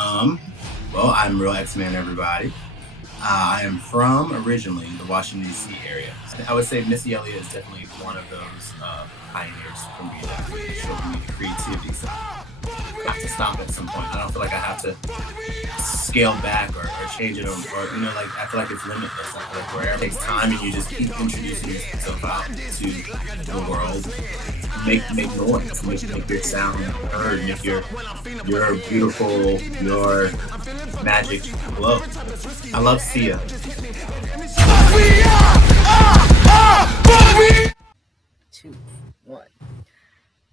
Um, well, I'm Realxman, everybody. I am from originally the Washington D.C. area. I would say Missy Elliott is definitely one of those pioneers for me that really showed me the creativity side. I have to stop at some point. I don't feel like I have to scale back or change it or like I feel like it's limitless. I feel like wherever it takes time and you just keep introducing yourself out to the world, make noise, make your sound heard, make your beautiful, your magic glow. I love Sia. 2, 1.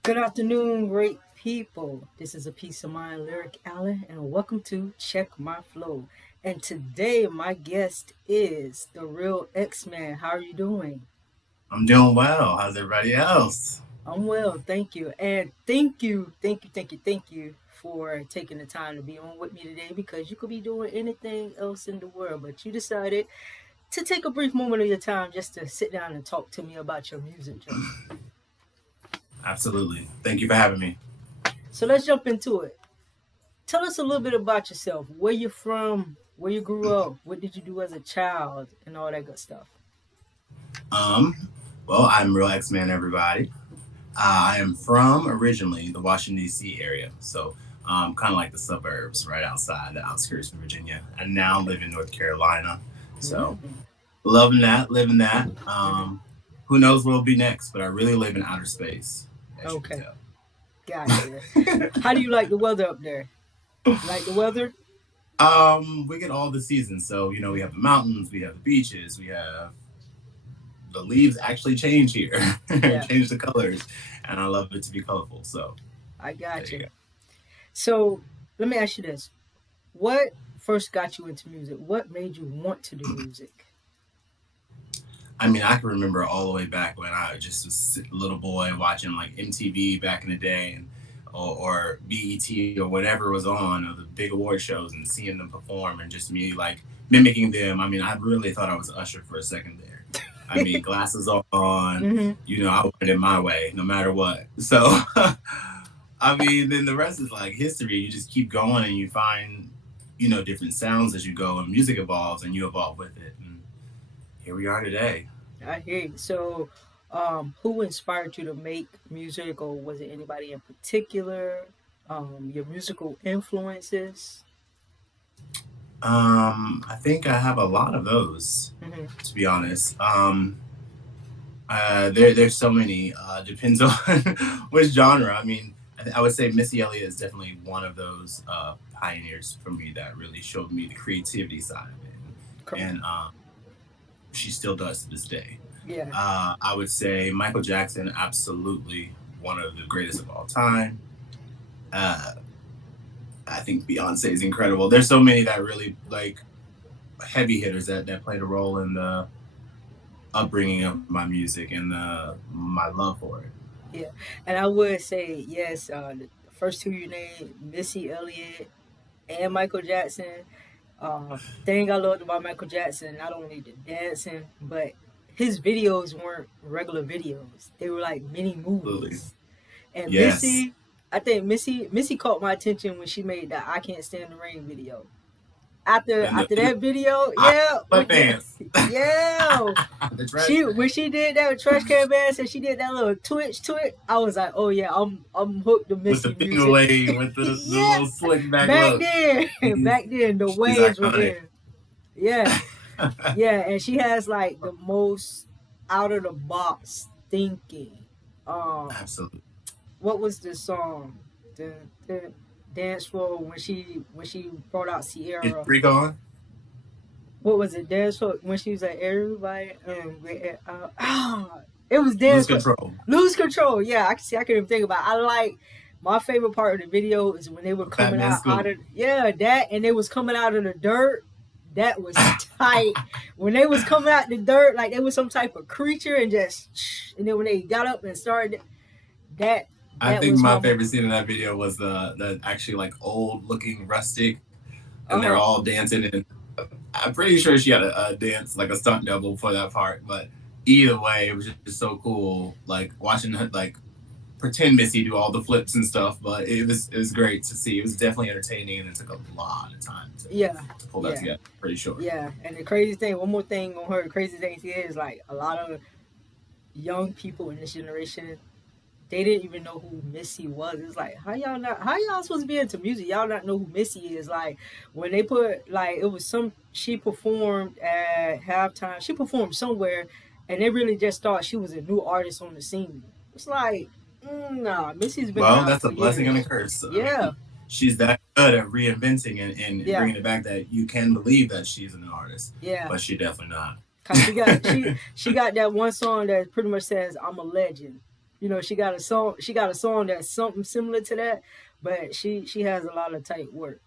Good afternoon, great people. This is a piece of mind, Lyric Allen, and welcome to Check My Flow. And today, my guest is the real X-Men. How are you doing? I'm doing well. How's everybody else? I'm well, thank you. And thank you for taking the time to be on with me today because you could be doing anything else in the world, but you decided to take a brief moment of your time just to sit down and talk to me about your music journey. Absolutely. Thank you for having me. So let's jump into it. Tell us a little bit about yourself. Where you're from, where you grew up, what did you do as a child, and all that good stuff. Um, well, I'm Real X-Man, everybody. I am from originally the Washington D.C. area, so kind of like the suburbs, right outside the outskirts of Virginia, and now live in North Carolina. So Mm-hmm. loving that, living that. Mm-hmm. Who knows what'll be next? But I really live in outer space, as you can Okay, tell. gotcha. How do you like the weather up there? You like the weather? We get all the seasons, so we have the mountains, we have the beaches, we have the leaves actually change here, Yeah, change the colors, and I love it to be colorful. So I there you gotcha. go. So let me ask you this: what first got you into music? What made you want to do music? I mean, I can remember all the way back when I just was a little boy watching like MTV back in the day, or BET or whatever was on, or the big award shows, and seeing them perform, and just me like mimicking them. I mean, I really thought I was Usher for a second there. I mean, glasses on, Mm-hmm. I wanted it my way, no matter what. So, I mean, then the rest is like history. You just keep going, and you find, different sounds as you go, and music evolves, and you evolve with it. And here we are today. I hear you. So, who inspired you to make music, or was it anybody in particular? Your musical influences. I think I have a lot of those, Hmm. to be honest. There's so many. Depends on which genre. I mean, I would say Missy Elliott is definitely one of those pioneers for me that really showed me the creativity side of it, Correct. and she still does to this day. Yeah. I would say Michael Jackson, absolutely one of the greatest of all time. Uh, I think Beyonce is incredible. There's so many that really like heavy hitters that played a role in the upbringing of my music and my love for it. Yeah. And I would say yes. The first two you named, Missy Elliott and Michael Jackson. Thing I loved about Michael Jackson, not only the dancing, but his videos weren't regular videos. They were like mini Absolutely. movies. And Yes. I think Missy caught my attention when she made that "I Can't Stand the Rain" video. After And after that video, I yeah, love dance. yeah, The trash she can. when she did that with Trash Can Bass and she did that little twitch to it, I was like, oh yeah, I'm hooked to With the Missy finger music. wave, with the Yeah, little slick back back look. then, She's, back then the she's waves were iconic. in. Yeah, yeah, and she has like the most out of the box thinking. Um, Absolutely. what was the song? The dance floor when she brought out Is Sierra. Freak on? What was it? Dance floor when she was like everybody. It was Lose dance floor. control. Lose control. Yeah, I can see. I can even think about. It. I like my favorite part of the video is when they were Fat coming Man out Scoop. of that and they was coming out of the dirt. That was tight. When they was coming out the dirt, like they was some type of creature and just and then when they got up and started that I that think was my my favorite scene in that video was the actually like old looking rustic, and they're uh-huh. all dancing. And I'm pretty sure she had a dance like a stunt double for that part. But either way, it was just so cool. Like watching her like pretend Missy do all the flips and stuff, but it was great to see. It was definitely entertaining, and it took a lot of time Yeah, to pull that yeah, together. Pretty sure. yeah. And the crazy thing, one more thing on her, crazy thing is like a lot of young people in this generation, they didn't even know who Missy was. It's like how y'all supposed to be into music? Y'all not know who Missy is. Like when they put like it was some she performed at halftime. She performed somewhere, and they really just thought she was a new artist on the scene. It's like nah, Missy's been Well, around that's for a blessing and a years. curse. I Yeah, mean, she's that good at reinventing and yeah, bringing it back that you can believe that she's an artist, yeah. but she definitely not. Cause she got that one song that pretty much says I'm a legend. You know, she got a song that's something similar to that, but she has a lot of tight work.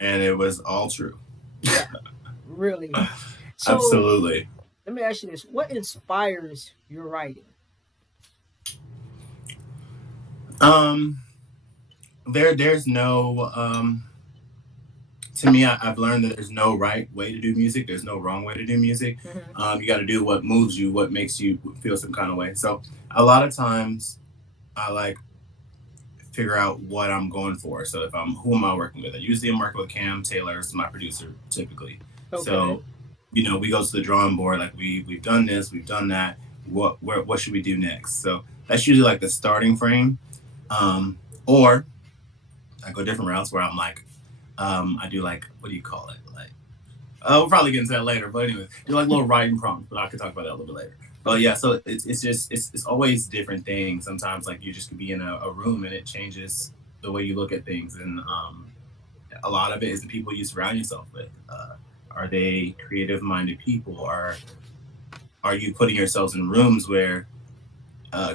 And it was all true. Yeah, really. So Absolutely. let me ask you this: what inspires your writing? Um, there's no to me, I've learned that there's no right way to do music. There's no wrong way to do music. Hmm. You got to do what moves you, what makes you feel some kind of way. So a lot of times, I like figure out what I'm going for. So if I'm who am I working with? I usually am working with Cam Taylor, is my producer typically. Okay. So we go to the drawing board. Like we've done this, we've done that. What should we do next? So that's usually like the starting frame. Or I go different routes where I'm like, I do like what do you call it? Like we'll probably get into that later. But anyway, do like little writing prompts, but I could talk about that a little bit later. But Okay. yeah, so it's just it's always different things. Sometimes like you just could be in a room and it changes the way you look at things, and a lot of it is the people you surround yourself with. Are they creative minded people? Are you putting yourselves in rooms where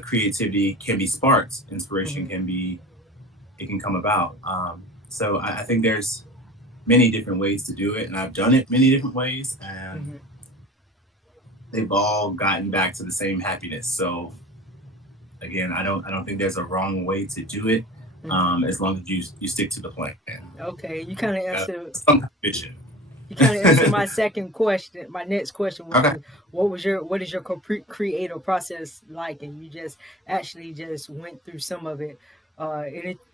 creativity can be sparked, inspiration Hmm. can be it can come about. So I think there's many different ways to do it, and I've done it many different ways, and Hmm. they've all gotten back to the same happiness. So again, I don't think there's a wrong way to do it, Hmm. as long as you stick to the plan. Okay. You kind of answered. Some vision. You kind of answered my second question. My next question, which Okay. was, what is your creative process like? And you just actually just went through some of it.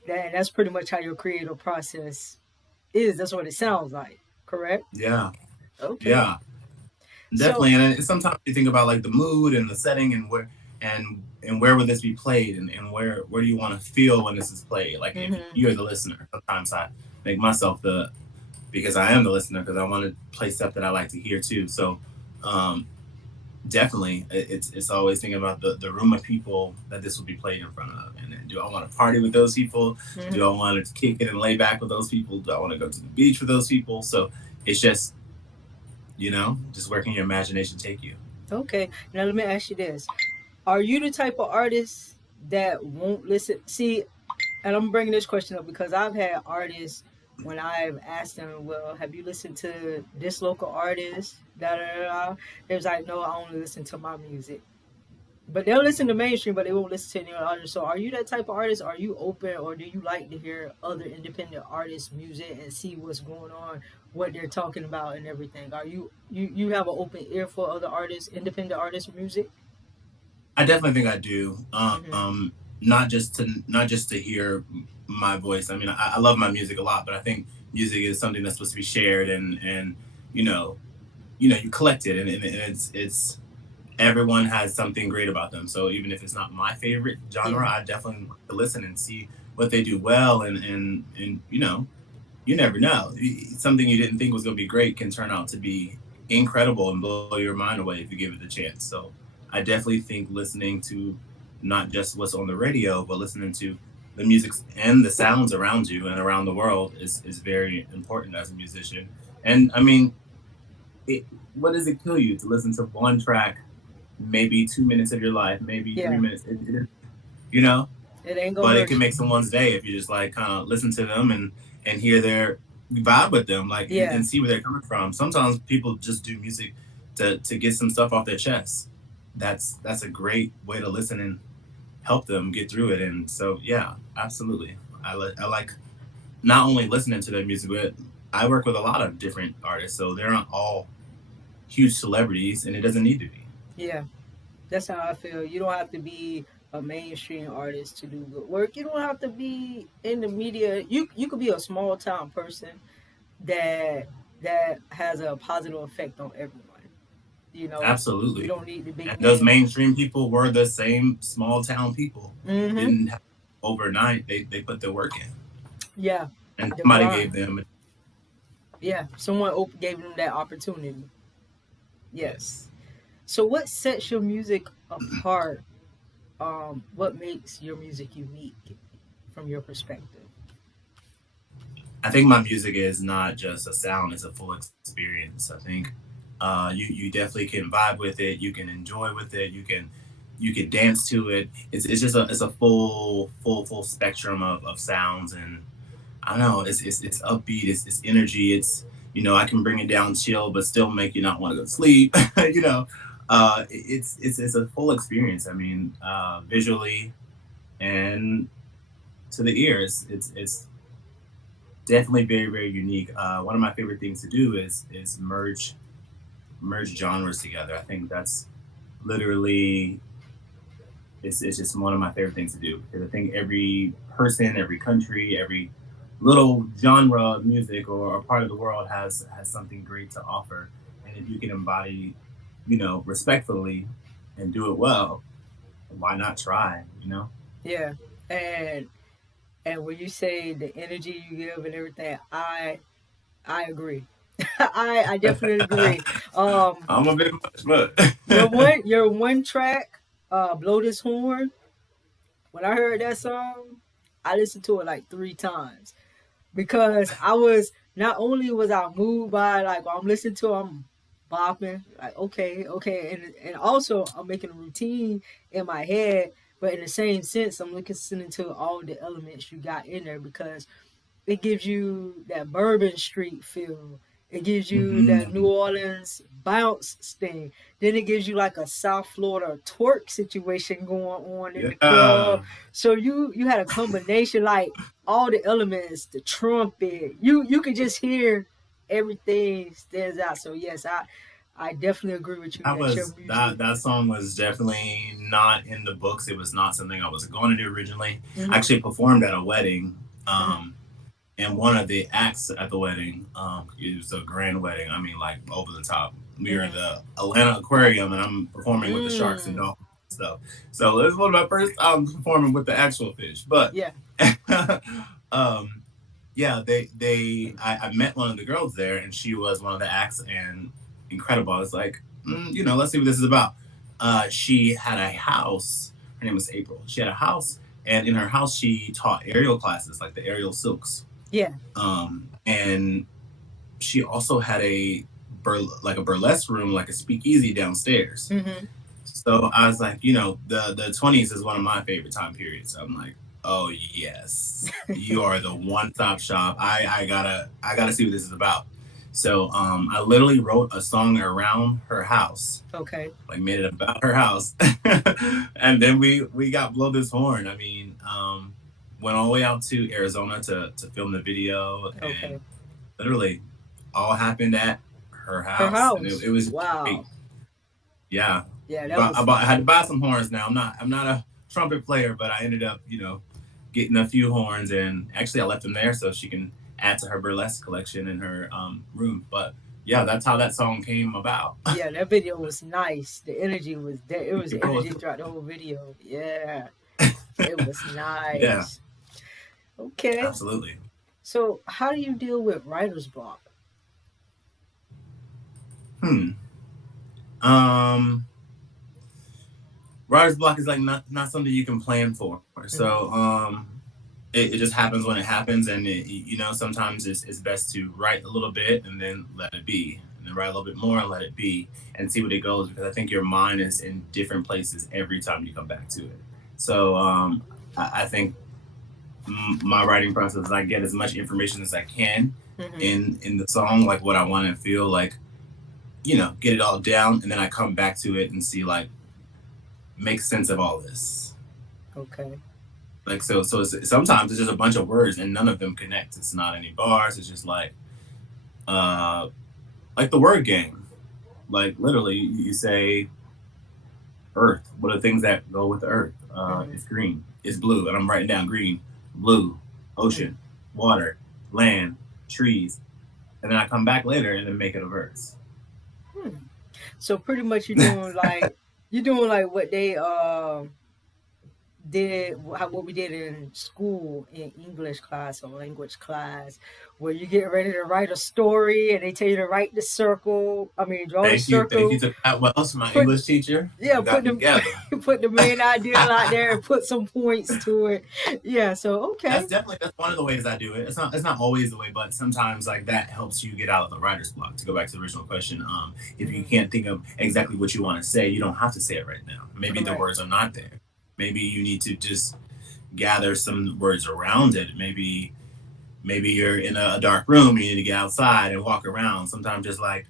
That's pretty much how your creative process is. That's what it sounds like. Correct? Yeah. Okay. Yeah. So, Definitely. And sometimes you think about like the mood and the setting and where would this be played and where do you want to feel when this is played? Like if hmm, you're the listener, sometimes I make myself the because I am the listener because I want to play stuff that I like to hear too. So um, definitely, it's always thinking about the room of people that this will be played in front of, and then do I want to party with those people? Do hmm, I want to kick it and lay back with those people? Do I want to go to the beach with those people? So it's just just where can your imagination take you? okay. Now let me ask you this: are you the type of artist that won't listen? See, and I'm bringing this question up because I've had artists when I've asked them, "Well, have you listened to this local artist?" Da da da. Da. They was like, "No, I only listen to my music." But they'll listen to mainstream, but they won't listen to any other artists. So, are you that type of artist? Are you open, or do you like to hear other independent artists' music and see what's going on, what they're talking about, and everything? Are you have an open ear for other artists, independent artists' music? I definitely think I do. Mm-hmm. Not just to hear my voice. I mean, I love my music a lot, but I think music is something that's supposed to be shared and you know you collect it and it's everyone has something great about them. So even if it's not my favorite genre, Yeah. I definitely like to listen and see what they do well. And you never know. Something you didn't think was going to be great can turn out to be incredible and blow your mind away if you give it the chance. So I definitely think listening to not just what's on the radio, but listening to the music and the sounds around you and around the world is very important as a musician. And I mean, it, what does it kill you to listen to one track, maybe 2 minutes of your life, maybe three Yeah. minutes, you know? It ain't gonna But it hurt can make you. someone's day if you just like kind of listen to them and hear their vibe with them, like Yeah. and see where they're coming from. Sometimes people just do music to get some stuff off their chest. That's a great way to listen and help them get through it. And so yeah, absolutely. I like not only listening to their music, but I work with a lot of different artists, so they're not all huge celebrities, and it doesn't need to be. Yeah. That's how I feel. You don't have to be. a mainstream artist to do good work. You don't have to be in the media. You could be a small town person that has a positive effect on everyone. You know, you Absolutely. don't need the And big those name. mainstream people were the same small town people. It Mm-hmm. didn't happen overnight. They put their work in, Yeah, and the somebody grind. gave them. Yeah, someone gave them that opportunity. Yes. Yes. So, what sets your music apart? What makes your music unique from your perspective? I think my music is not just a sound; it's a full experience. I think you definitely can vibe with it. You can enjoy with it. You can dance to it. It's just a full spectrum of sounds, and I don't know. It's upbeat. It's energy. It's I can bring it down chill, but still make you not want to go to sleep. It's a full experience. I mean, visually and to the ears, it's definitely very unique. One of my favorite things to do is merge genres together. I think that's literally it's just one of my favorite things to do because I think every person, every country, every little genre of music or part of the world has something great to offer, and if you can embody, respectfully and do it well, why not try? Yeah, and when you say the energy you give and everything, I agree. I definitely agree. Um, I'm a bit much, but your one track, "Blow This Horn." When I heard that song, I listened to it like 3 times because I was not only was I moved by like while I'm listening to it, I'm bopping like okay, and also I'm making a routine in my head, but in the same sense I'm listening to all the elements you got in there because it gives you that Bourbon Street feel. It gives you that New hmm Orleans bounce thing. Then it gives you like a South Florida twerk situation going on in the club. yeah, So you had a combination like all the elements, the trumpet. You could just hear everything stands out. So yes, I definitely agree with you that that your was music. that song was definitely not in the books. It was not something I was going to do originally. I Hmm. actually performed at a wedding. Hmm. And one of the acts at the wedding, it was a grand wedding. I mean, like over the top. We were at Hmm. the Atlanta Aquarium, and I'm performing with the sharks and Mm. dolphins and stuff. So it was one of my first times performing with the actual fish. But Yeah. um, yeah, I met one of the girls there, and she was one of the acts, and incredible. I was like, let's see what this is about. She had a house. Her name was April. She had a house, and in her house, she taught aerial classes, like the aerial silks. Yeah. And she also had like a burlesque room, like a speakeasy downstairs. Hmm. So I was like, the 20s is one of my favorite time periods. So I'm like, oh yes, you are the one stop shop. I gotta see what this is about. So I literally wrote a song around her house, Okay. like made it about her house, and then we got blow this horn. I mean, went all the way out to Arizona to film the video, and Okay. literally all happened at her Her house, and it house. was great. Wow. Yeah, Yeah, that but was I had to buy some horns. Now I'm not a trumpet player, but I ended up getting a few horns, and actually I left them there so she can add to her burlesque collection in her room. But yeah, that's how that song came about. yeah, that video was nice. The energy was there. It was April, energy throughout the whole video. Yeah, it was yeah, nice. Okay. absolutely. So, how do you deal with writer's block? Hmm. Um, writer's block is like not something you can plan for. Hmm. So it just happens when it happens, and sometimes it's best to write a little bit and then let it be, and then write a little bit more and let it be, and see what it goes, because I think your mind is in different places every time you come back to it. So I think my writing process is I get as much information as I can Hmm. in the song, like what I want to feel like, get it all down, and then I come back to it and see, like, make sense of all this. Okay. Like, so sometimes it's just a bunch of words and none of them connect. It's not any bars. It's just uh like the word game. Like literally, you say earth. What are things that go with the earth? Mm-hmm. It's green, it's blue, and I'm writing down green, blue, Mm. ocean, water, land, trees, and then I come back later and then make it a verse. Hmm. So pretty much you're doing like what they did what we did in school in English class or language class, where you get ready to write a story and they tell you to write the circle. I mean, draw the Thank you circle. to Pat Wells, my Put English teacher. yeah, You put got me the together. put the main idea out there and put some points to it. Yeah. So okay. That's one of the ways I do it. It's not always the way, but sometimes like that helps you get out of the writer's block. To go back to the original question, if you Hmm. can't think of exactly what you want to say, you don't have to say it right now. Maybe the Correct. words are not there. Maybe you need to just gather some words around it. Maybe you're in a dark room. You need to get outside and walk around. Sometimes just like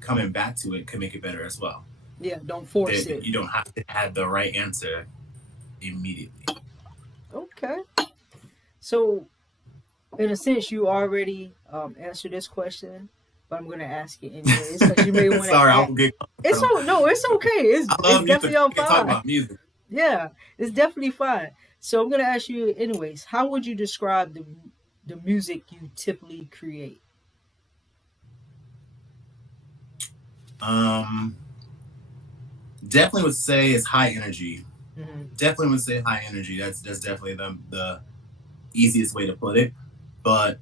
coming back to it can make it better as well. Yeah. Don't force That it. you don't have to have the right answer immediately. Okay. So in a sense, you already answered this question, but I'm gonna ask it anyways because you may want to Sorry, I add. will get It's comfortable. no, it's okay. It's I it's love music. definitely on We can talk fine. about music. Yeah, it's definitely fine. So I'm gonna ask you anyways. How would you describe the music you typically create? Um, Definitely would say it's high energy. Hmm. Definitely would say high energy. That's definitely the easiest way to put it. But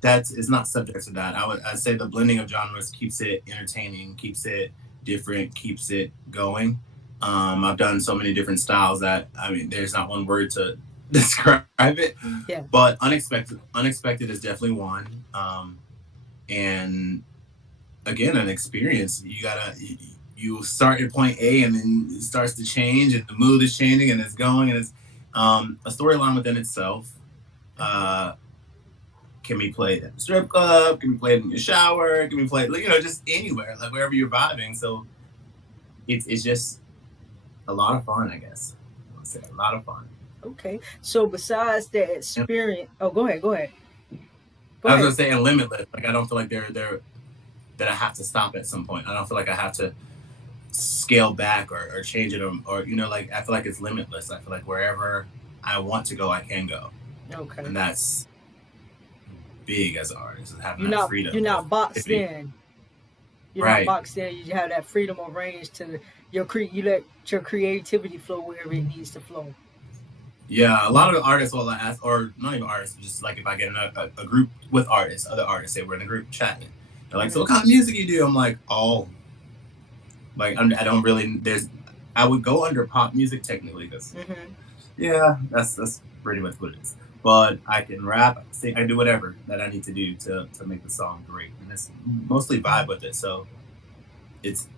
that's it's not subject to that. I'd say the blending of genres keeps it entertaining, keeps it different, keeps it going. I've done so many different styles that I mean, there's not one word to describe it. Yeah. But unexpected is definitely one. And again, an experience. You start at point A and then it starts to change and the mood is changing and it's going and it's a storyline within itself. Okay. Uh, can be played at the strip club, can be played in your shower, can be played, just anywhere, like wherever you're vibing. So it's just a lot of fun, I guess. I would say a lot of fun. Okay. So besides the And experience, oh, go ahead. Go ahead. Go I was ahead. gonna say, and limitless. Like I don't feel like they're that I have to stop at some point. I don't feel like I have to scale back or change it or like I feel like it's limitless. I feel like wherever I want to go, I can go, Okay. and that's big as an artist, is having You're that not you're freedom of not boxed creativity. in. You're not Right. boxed in. You have that freedom of range to you let your creativity flow wherever it needs to flow. Yeah, a lot of the artists will ask, or not even artists, just like if I get in a group with artists, other artists, say we're in a group chatting, they're like, "So Hmm. what kind of music you do?" I'm like, "Oh, like I don't really. I would go under pop music technically because Hmm. yeah, that's pretty much what it is. But I can rap, I can sing, I can do whatever that I need to do to make the song great, and it's mostly vibe with it. So it's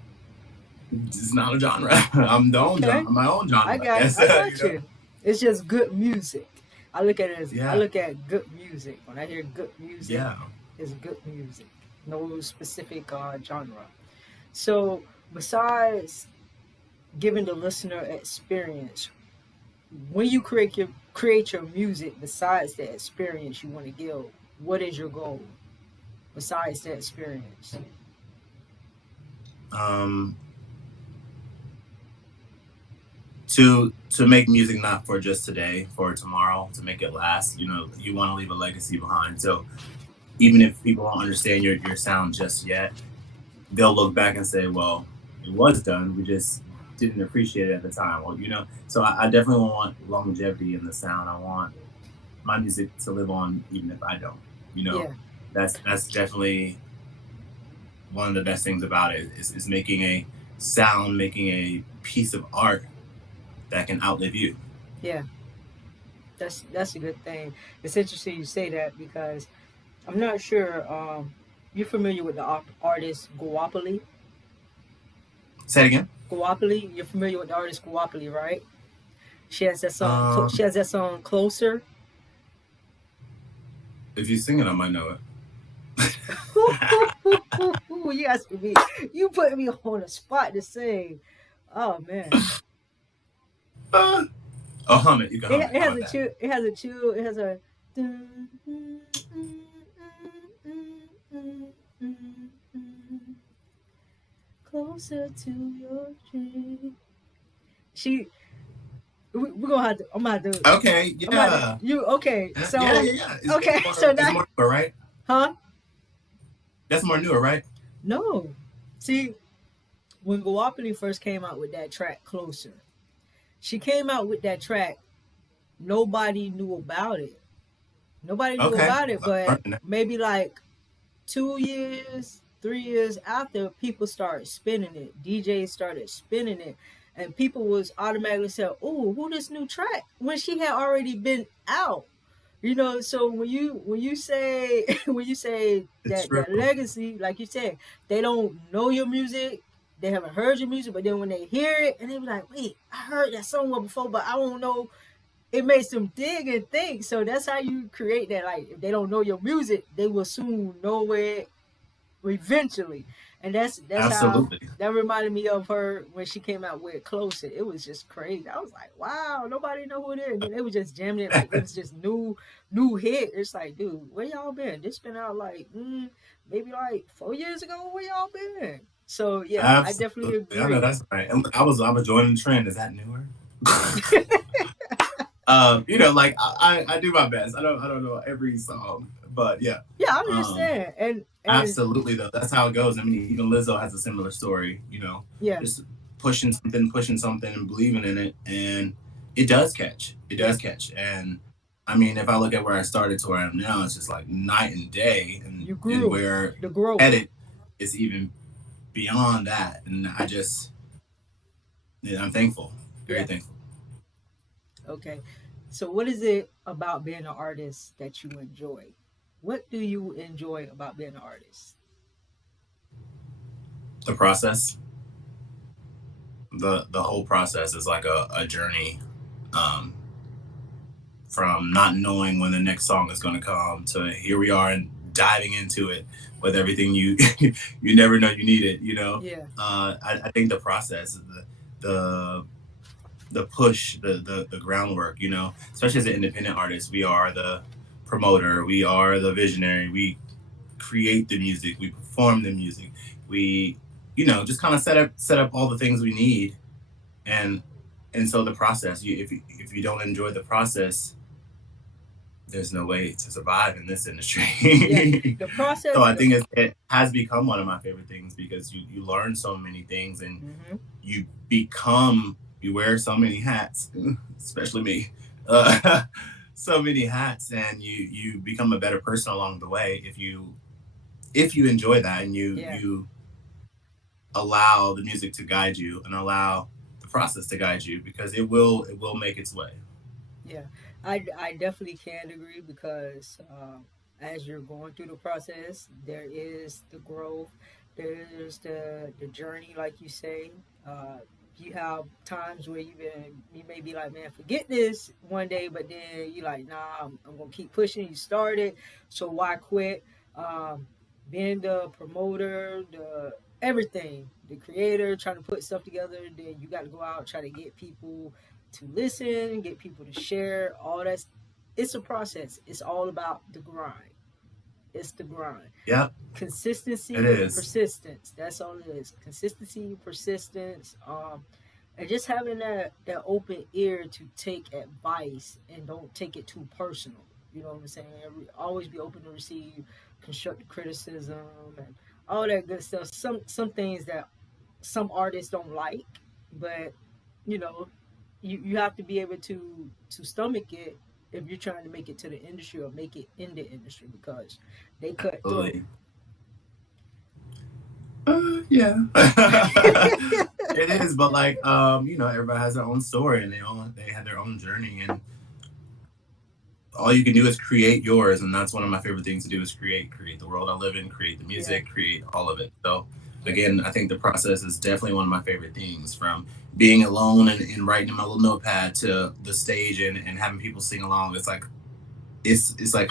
it's not a genre. Okay. I'm my own genre, I I got guess. I got you. It's just good music. I Yeah, look at good music. When I hear good music, yeah. it's good music. No specific genre. So besides giving the listener experience, when you create your music, besides the experience you want to give, what is your goal besides the experience? Um, to make music not for just today, for tomorrow, to make it last. You want to leave a legacy behind. So even if people don't understand your sound just yet, they'll look back and say, well, it was done. We just didn't appreciate it at the time. So I definitely want longevity in the sound. I want my music to live on even if I don't. You know, Yeah, that's definitely one of the best things about it is making a sound, making a piece of art that can outlive you. yeah, that's a good thing. It's interesting you say that because I'm not sure. You're familiar with the artist Guapoli? Say it again. Guapoli, you're familiar with the artist Guapoli, right? She has that song. Um, She has that song "Closer." if you sing it, I might know You asking me? You put me on a spot to sing. Oh man, it. Oh, hum it. You can hum it. it How has about a that? chill. It has a chill. It has a closer to your She, we gonna have to. I'm gonna have to. Okay, I'm gonna have to. yeah. You okay? Yeah, So yeah, yeah. okay. So It's now, more newer, right? huh? That's more newer, right? No. See, when Guapini first came out with that track, Closer, she came out with that track. Nobody knew about it. Nobody knew Okay. about it, but Learning that. maybe like 2 years, 3 years after, people started spinning it. DJs started spinning it, and people was automatically saying, "Oh, who this new track?" When she had already been out. So when you say when you say It's that true. legacy, like you said, they don't know your music, they haven't heard your music, but then when they hear it, and they be like, "Wait, I heard that somewhere before, but I don't know." It makes them dig and think. So that's how you create that. Like if they don't know your music, they will soon know it eventually. And that's how Absolutely. that reminded me of her when she came out with Closer. It was just crazy. I was like, wow, nobody know who it is. And then they was just jamming it like it was just new hit. It's like, dude, where y'all been? This been out like maybe like 4 years ago. Where y'all been? So yeah, I definitely Absolutely. I know agree. that's right. And look, I was joining the trend. Is that newer? Like I do my best. I don't know every song, but yeah. Yeah, I Um, understand. And Absolutely though. That's how it goes. I mean, even Lizzo has a similar story, yeah, just pushing something and believing in it, and it does catch. It yeah, does catch. And I mean, if I look at where I started to where I am now, it's just like night and day, you and grew where the growth. headed is even beyond that. And I'm thankful, very Yeah. thankful. Okay. So what is it about being an artist that you enjoy? What do you enjoy about being an artist? The process, the whole process is like a journey. Um, from not knowing when the next song is going to come to here we are and diving into it with everything you you never know you need it. Yeah. I think the process, the the push, the groundwork, especially as an independent artist, we are the promoter, we are the visionary, we create the music, we perform the music, we just kind of set up all the things we need. And and so the process, if you don't enjoy the process, there's no way to survive in this Yeah. industry. The So process I the think it has become one of my favorite things because you learn so many things, and hmm you wear so many hats, especially me, so many hats, and you become a better person along the way if you enjoy that, and you yeah. you allow the music to guide you and allow the process to guide you, because it will make its way. Yeah, I definitely can agree because as you're going through the process, there is the growth, there's the journey, like you say. Uh, you have times where you may be like, man, forget this one day, but then you like, nah, I'm gonna keep pushing. You started, so why quit? Um, Being the promoter, the everything, the creator, trying to put stuff together, then you got to go out, try to get people to listen, get people to share, all that. It's a process. It's all about the grind. It's the grind. Yep, it Consistency, is. persistence. That's all it is. Consistency, persistence, and just having that open ear to take advice and don't take it too personal. You know what I'm saying? Always be open to receive constructive criticism and all that good stuff. Some things that some artists don't like, but you know, you have to be able to stomach it if you're trying to make it to the industry or make it in the industry because they cut throat. Absolutely. Yeah. It is, but like, everybody has their own story, and they have their own journey, and all you can do is create yours, and that's one of my favorite things to do is create the world I live in, create the Yeah, music, create all of it. So yeah, again, I think the process is definitely one of my favorite things, from being alone and writing in my little notepad to the stage and having people sing along. It's like,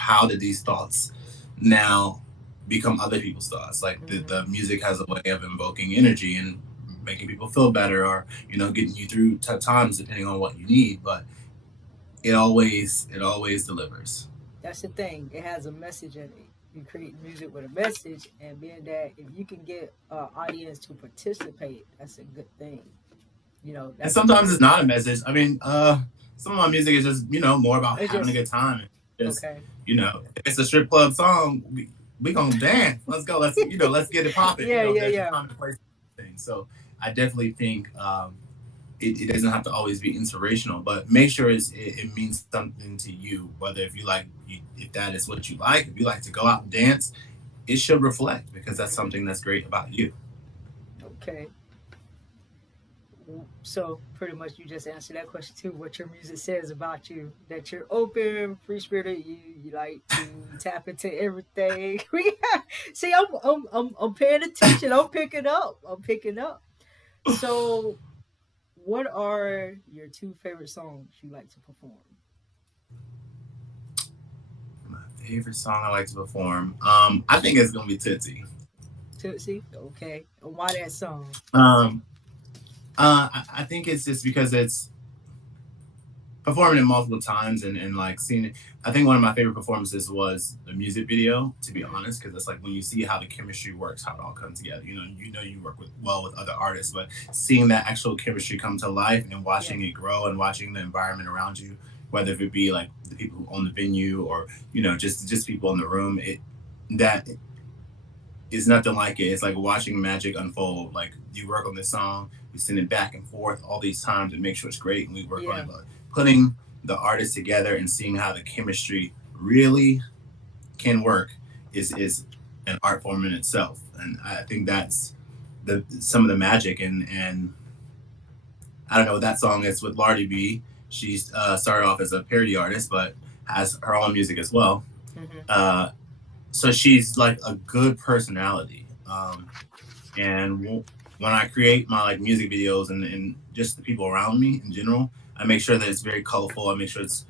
how did these thoughts now become other people's thoughts? Like hmm the music has a way of invoking energy and making people feel better, or getting you through tough times depending on what you need. But it always delivers. that's the thing. It has a message in it. You create music with a message, and being that if you can get an audience to participate, that's a good thing. And That's a sometimes great. it's not a message. I mean, some of my music is just more about It's having a just good time. Just okay. if it's a strip club song, we gonna dance. Let's go. Let's get it popping. Yeah, yeah, There's a yeah. time and place for things. So I definitely think it doesn't have to always be inspirational, but make sure it means something to you. Whether if you like, if that is what you like, if you like to go out and dance, it should reflect because that's Hmm. something that's great about you. Okay. So pretty much you just answered that question too. What your music says about you, that you're open, free spirited. You like to tap into everything. See, I'm paying attention. I'm picking up. I'm picking up. So, what are your two favorite songs you like to perform? My favorite song I like to perform, I think it's gonna be Tootsie. Tootsie. Okay. And why that song? Um, I think it's just because it's performing it multiple times and like seeing it. I think one of my favorite performances was the music video, to be Hmm. honest, because it's like when you see how the chemistry works, how it all comes together. You work with other artists, but seeing that actual chemistry come to life and Yeah. watching it grow and watching the environment around you, whether it be like the people who own the venue or just people in the room, that is nothing like it. It's like watching magic unfold. Like you work on this song, we send it back and forth all these times and make sure it's great, and we work on Yeah. it. But putting the artists together and seeing how the chemistry really can work is an art form in itself, and I think that's the some of the magic. And I don't know what that song is with Lardy B. She's started off as a parody artist, but has her own music as well. Hmm. Uh, so she's like a good personality. And when I create my like music videos and just the people around me in general, I make sure that it's very colorful. I make sure it's,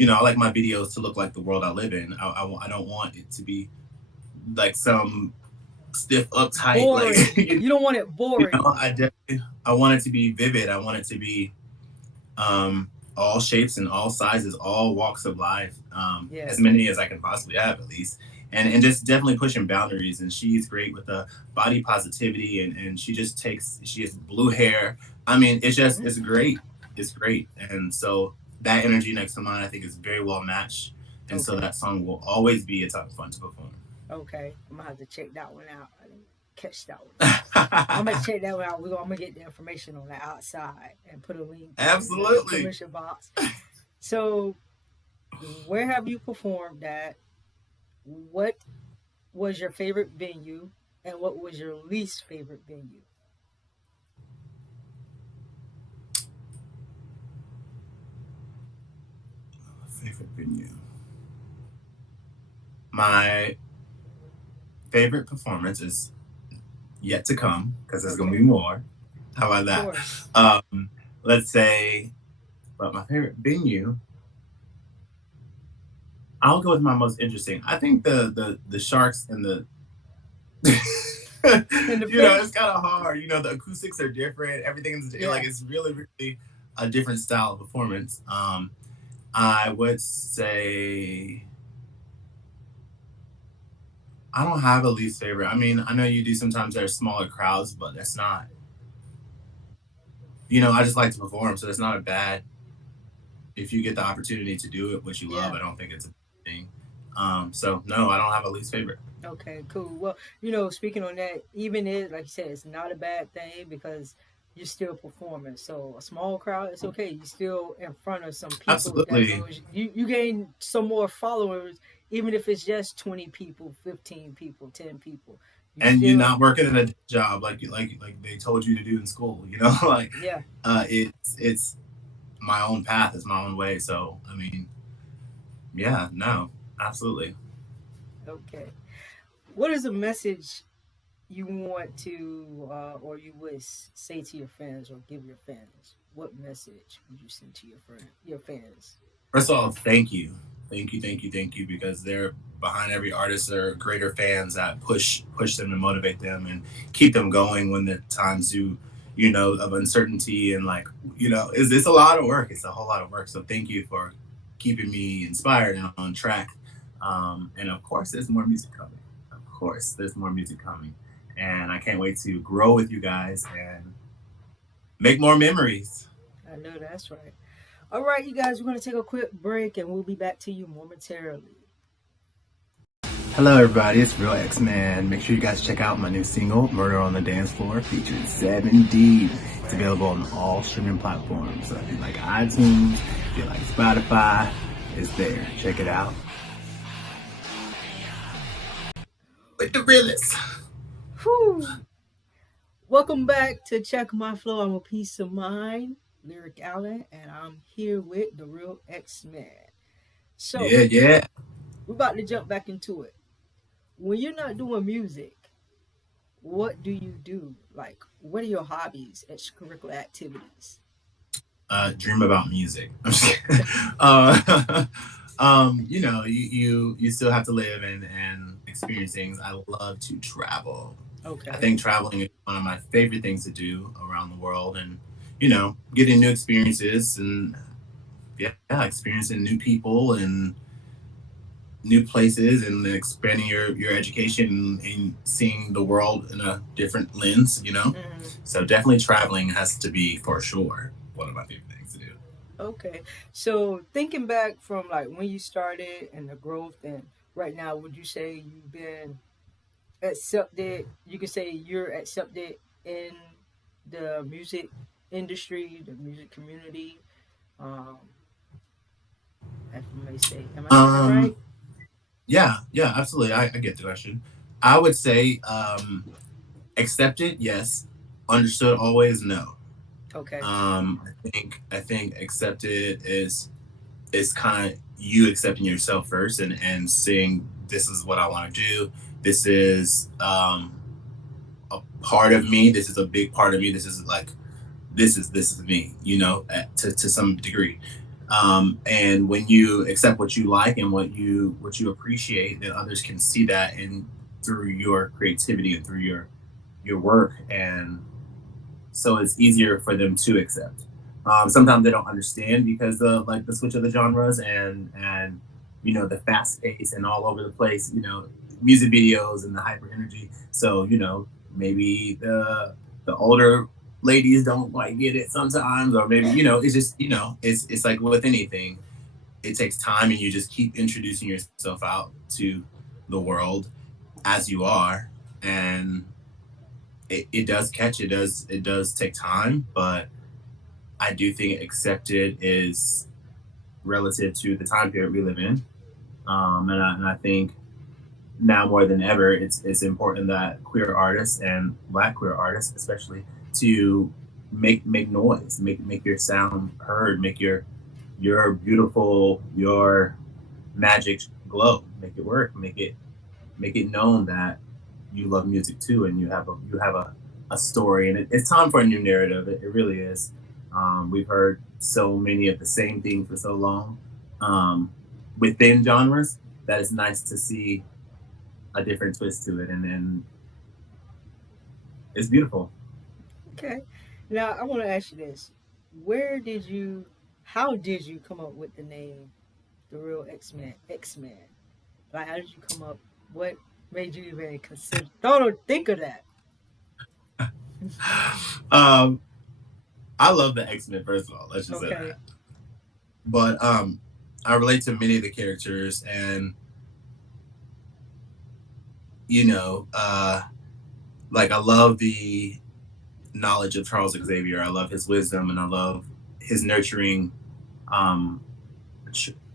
I like my videos to look like the world I live in. I don't want it to be like some stiff, uptight, like Boring. You don't want it boring. I want it to be vivid. I want it to be um, all shapes and all sizes, all walks of life, Yeah. as many as I can possibly have at least. And just definitely pushing boundaries. And she's great with the body positivity, and she has blue hair. I mean, it's Mm, great. It's great. And so that energy next to mine, I think, is very well matched. And so okay. that song will always be a ton of fun to perform. Okay. I'm gonna have to check that one out. I didn't catch that one. I'm gonna check that one out. I'm gonna get the information on the outside and put a link in the Absolutely. information box. So, where have you performed at? What was your favorite venue, and what was your least favorite venue? Favorite venue. My favorite performance is yet to come because there's gonna be Okay, more. How about of that? course. Let's say, but my favorite venue, I'll go with my most interesting. I think the Sharks and the In the face. it's kind of hard. The acoustics are different. Everything's like Yeah. it's really really a different style of performance. I would say I don't have a least favorite. I mean, I know you do sometimes there's smaller crowds, but that's not. I just like to perform, so it's not a bad if you get the opportunity to do it, what you love. Yeah. I don't think it's a thing. So no, I don't have a least favorite. Okay, cool. Well, speaking on that, even it, like you said, it's not a bad thing because you're still performing. So a small crowd, it's okay. You're still in front of some people that Absolutely. knows you. You gain some more followers, even if it's just 20 people, 15 people, 10 people. You And you're still, not working at a job like they told you to do in school. Like yeah. it's my own path, it's my own way. So I mean, yeah, no, absolutely. Okay. What is a message you want to, or you would say to your fans or give your fans? What message would you send to your fans? First of all, thank you, thank you, because they're behind every artist. They're greater fans that push them and motivate them and keep them going when the times of uncertainty and like it's a lot of work. It's a whole lot of work. So thank you for keeping me inspired and on track. And of course, there's more music coming. Of course, there's more music coming, and I can't wait to grow with you guys and make more memories. I know that's right. All right, you guys, we're going to take a quick break and we'll be back to you momentarily. Hello, everybody. It's Real X-Men. Make sure you guys check out my new single, "Murder on the Dance Floor," featuring Sevndeep. It's available on all streaming platforms. So if you like iTunes, if you like Spotify, it's there. Check it out. With the realest. Whew. Welcome back to Check My Flow. I'm a Peace of Mind, Lyric Allen, and I'm here with the Real X-Men. So, Yeah, yeah. we're about to jump back into it. When you're not doing music, what do you do? Like, what are your hobbies, extracurricular activities? Dream about music. I'm just kidding. You still have to live and experience things. I love to travel. I Okay. think traveling is one of my favorite things to do around the world, and getting new experiences and yeah, experiencing new people and new places and expanding your education and seeing the world in a different lens. Hmm. So definitely traveling has to be for sure one of my favorite things to do. Okay. So, thinking back from like when you started and the growth, and right now, would you say you've been accepted? You could say you're accepted in the music industry, the music community. Um, if I may say, am I saying that Um, right? yeah, yeah, absolutely. I get the question. I would say accepted, yes. Understood, always, no. Okay. I think accepted is kind of you accepting yourself first and saying this is what I want to do. This is a part of me. This is a big part of me. This is me. To some degree. And when you accept what you like and what you appreciate, then others can see that and through your creativity and through your work, and so it's easier for them to accept. Sometimes they don't understand because of like the switch of the genres and the fast pace and all over the place. Music videos and the hyper energy. So maybe the older ladies don't quite get it sometimes, or maybe it's just it's like with anything, it takes time, and you just keep introducing yourself out to the world as you are, and it does catch, it does take time, but I do think accepted is relative to the time period we live in. And I think now more than ever, it's important that queer artists and Black queer artists, especially, to make noise, make your sound heard, make your beautiful, your magic glow, make it work, make it known that you love music too, and you have a story, and it's time for a new narrative. It really is. We've heard so many of the same things for so long, um, within genres, that it's nice to see a different twist to it, and it's beautiful. Okay. Now I want to ask you this: Where did you? How did you come up with the name, the Real X-Men? X-Men. Like, how did you come up? What made you even consider? Thought or think of that? um, I love the X-Men. First of all, let's just say Okay. that. But I relate to many of the characters, and you know, uh, like I love the knowledge of Charles Xavier. I love his wisdom, and I love his nurturing um,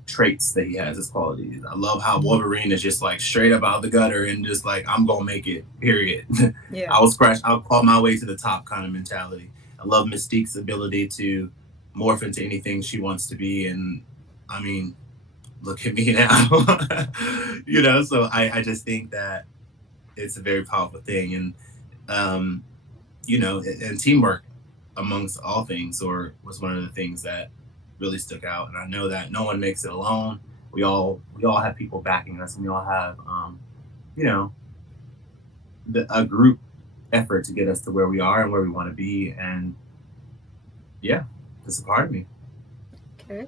traits that he has, his qualities. I love how Wolverine is just like straight up out the gutter and just like, I'm gonna make it. Period. Yeah. I'll claw my way to the top kind of mentality. I love Mystique's ability to morph into anything she wants to be, and I mean, look at me now. So I just think that it's a very powerful thing, and um, and teamwork amongst all things, or was one of the things that really stuck out. And I know that no one makes it alone. We all have people backing us, and we all have you know a group effort to get us to where we are and where we want to be. And yeah, it's a part of me. Okay.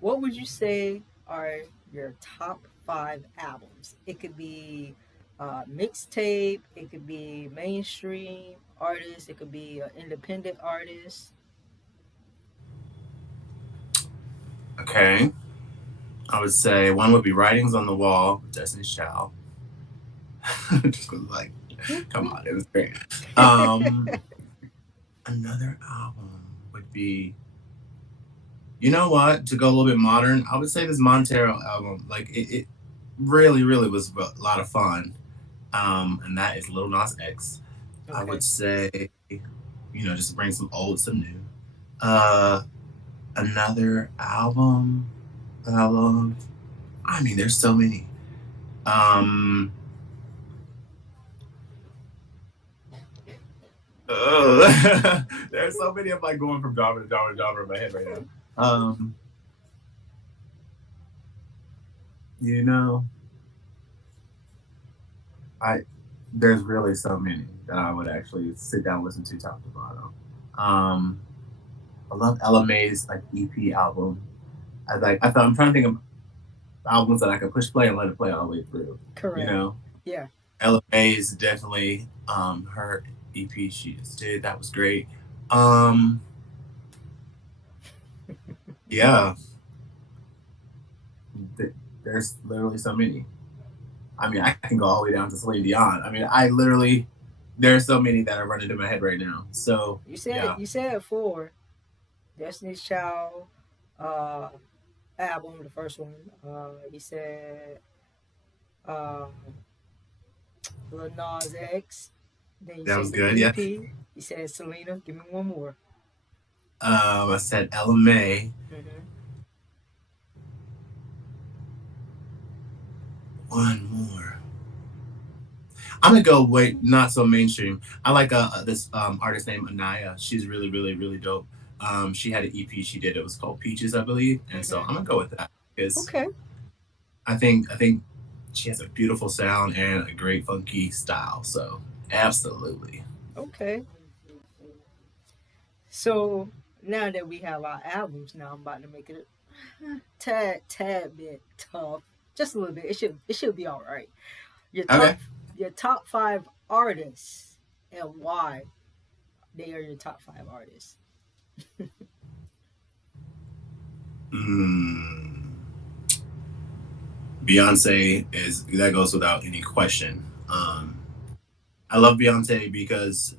What would you say are your top five albums? It could be Mixtape. It could be mainstream artist. It could be an independent artist. Okay. I would say one would be Writings on the Wall, Destiny's Child. Just 'cause, like, come on, it was great. Um, Another album would be, you know what? To go a little bit modern, I would say this Montero album, like it really, really was a lot of fun. And that is Lil Nas X. I would Okay. say, just to bring some old, some new. Uh, Another album that I love. I mean, there's so many. Um, there's so many. I'm like going from genre to genre to genre in my head right now. Um, you know, I there's really so many that I would actually sit down and listen to top to bottom. Um, I love Ella May's like EP album. I'm trying to think of albums that I could push play and let it play all the way through. You Correct. know, Yeah. Ella May's definitely her EP she just did that was great. Um, yeah, th- there's literally so many. I mean, I can go all the way down to Celine Dion. I mean, I literally there's so many that are running through my head right now. So yeah, You said four. Destiny's Child, uh, album, the first one. You said uh, Lil Nas X. Then you that said was the good. Yeah. EP. You said Selena. Give me one more. I said Ella May. Hmm. One more. I'm gonna go wait, not so mainstream. I like this artist named Anaya. She's really, really, really dope. She had an EP she did. It was called Peaches, I believe. And so Hmm. I'm gonna go with that because Okay. I think she has a beautiful sound and a great funky style. So absolutely. Okay. So now that we have our albums, now I'm about to make it a tad bit tough. Just a little bit. It should be all right. Your Okay. top your top five artists and why they are your top five artists. Mm, Beyonce is that goes without any question. I love Beyonce because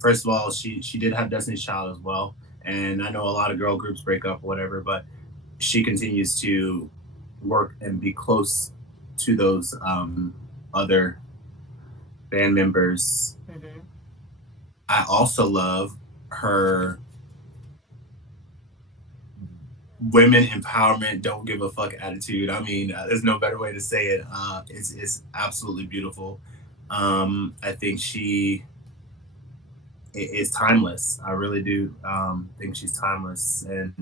first of all, she did have Destiny's Child as well, and I know a lot of girl groups break up or whatever, but she continues to work and be close to those other band members. Hmm. I also love her women empowerment, don't give a fuck attitude. I mean, there's no better way to say it. It's absolutely beautiful. I think she is timeless. I really do think she's timeless, and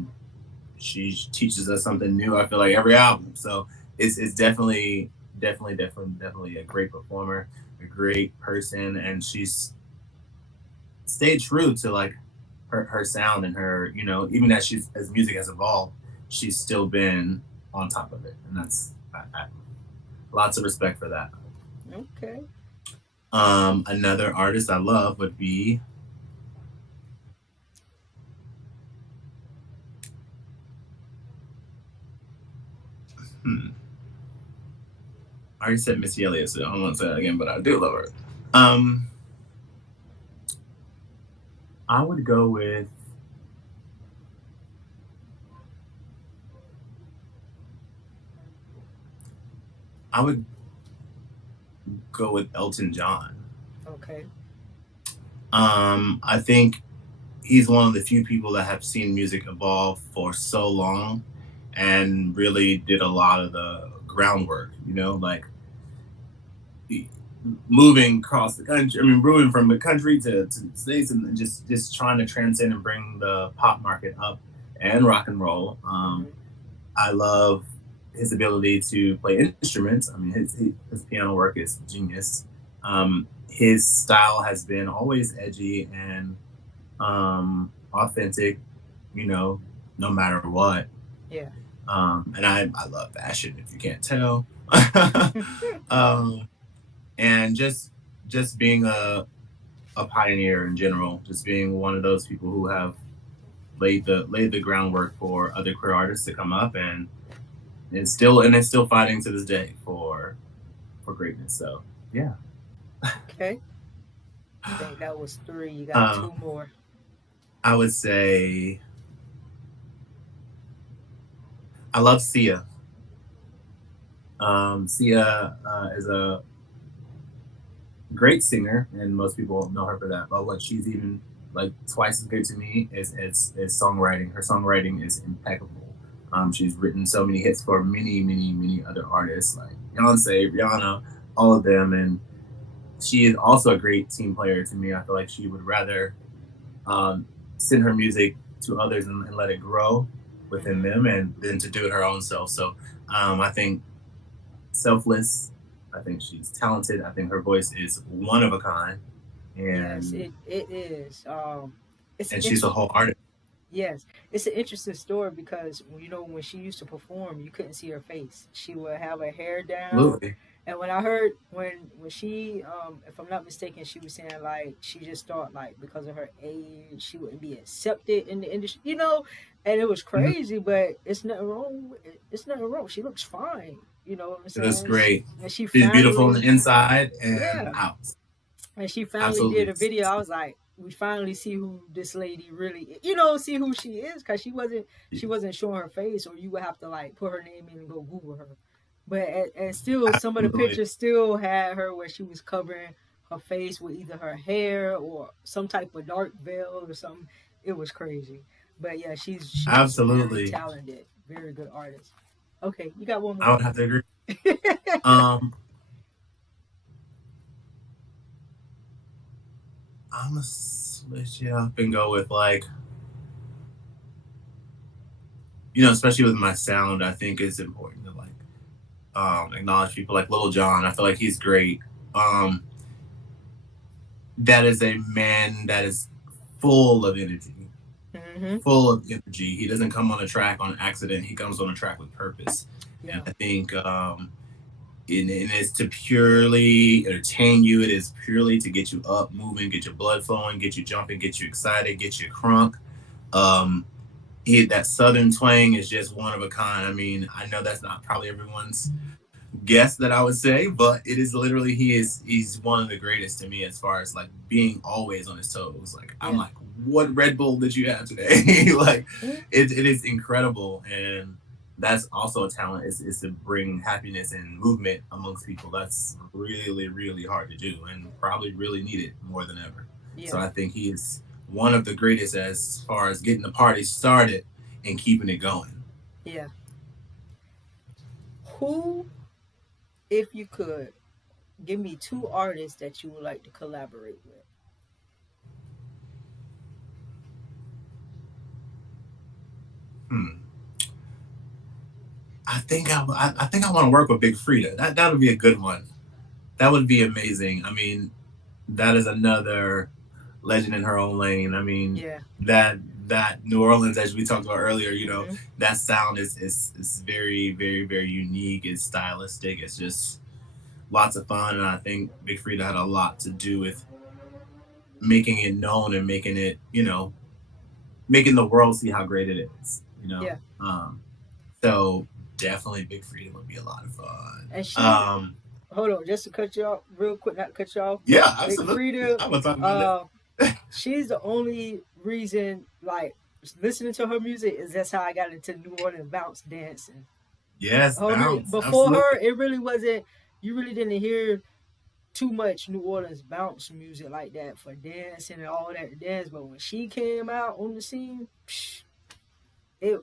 she teaches us something new. I feel like every album. So it's definitely a great performer, a great person, and she's stayed true to like her sound and her even as music has evolved, she's still been on top of it, and that's lots of respect for that. Okay. Another artist I love would be hmm, I already said Missy Elliott, so I don't want to say that again, but I do love her. Um, I would go with I would go with Elton John. Okay. I think he's one of the few people that have seen music evolve for so long and really did a lot of the groundwork, like moving across the country. I mean, moving from the country to the states, and just trying to transcend and bring the pop market up and rock and roll. Hmm. I love his ability to play instruments. I mean, his piano work is genius. His style has been always edgy and authentic. You know, no matter what. Yeah. And I love fashion. If you can't tell. um, and just being a pioneer in general, just being one of those people who have laid the groundwork for other queer artists to come up, and it's still fighting to this day for greatness. So yeah. Okay. I think that was three. You got uh, two more. I would say I love Sia. Sia is a great singer, and most people know her for that. But what she's even like twice as good to me is songwriting. Her songwriting is impeccable. She's written so many hits for many other artists like Beyonce, Rihanna, all of them, and she is also a great team player to me. I feel like she would rather um, send her music to others and let it grow within Hmm. them, and then to do it her own self. So I think selfless. I think she's talented. I think her voice is one of a kind, Yes, and it is. It's and she's a interesting. whole artist. Yes, it's an interesting story because you know when she used to perform, you couldn't see her face. She would have her hair down, Absolutely, and when I heard when she, if I'm not mistaken, she was saying like she just thought like because of her age, she wouldn't be accepted in the industry, you know, and it was mm-hmm. crazy. But it's nothing wrong. It's nothing wrong. She looks fine. You know what I'm It was saying? great. And she She's beautiful on the finally, inside and yeah, out. and she finally did Absolutely, a video. I was like, we finally see who this lady really, you know, see who she is, because she wasn't showing her face, or you would have to like put her name in and go Google her. But and still, some of the absolutely, pictures still had her where she was covering her face with either her hair or some type of dark veil or something. It was crazy. But yeah, she's very absolutely. talented, very good artist. Okay, you got one I more. would have to agree. Um, I'm gonna switch it up and go with like especially with my sound. I think it's important to like acknowledge people like Lil Jon. I feel like he's great. Um, that is a man that is full of energy, Hmm. full of energy. He doesn't come on a track on accident. He comes on a track with purpose. And Yeah, I think it is to purely entertain you. It is purely to get you up, moving, get your blood flowing, get you jumping, get you excited, get you crunk. Um, that southern twang is just one of a kind. I mean, I know that's not probably everyone's guess that I would say, but it is literally he's one of the greatest to me as far as like being always on his toes. Like I'm yeah. like, what Red Bull did you have today? Like Mhm. it is incredible, and that's also a talent is to bring happiness and movement amongst people. That's really hard to do, and probably really needed more than ever. So Yeah, I think he is one of the greatest as far as getting the party started and keeping it going. yeah. Who, if you could, give me two artists that you would like to collaborate with? Hmm. I think I want to work with Big Frida. That would be a good one. That would be amazing. I mean, that is another legend in her own lane. I mean, Yeah. that that New Orleans, as we talked about earlier, Hmm. that sound is very unique. It's stylistic. It's just lots of fun, and I think Big Frida had a lot to do with making it known and making it making the world see how great it is. Yeah. So definitely Big Frida would be a lot of fun. And she, hold on, just to cut you off real quick, not cut you off, but Yeah, Big absolutely. Frida, I'm gonna talk about uh, that. she's the only reason, like, listening to her music is that's how I got into New Orleans bounce dancing. Yes, bounce. Before her, Absolutely. it really wasn't, you really didn't hear too much New Orleans bounce music like that for dancing and all that to dance. But when she came out on the scene, psh, it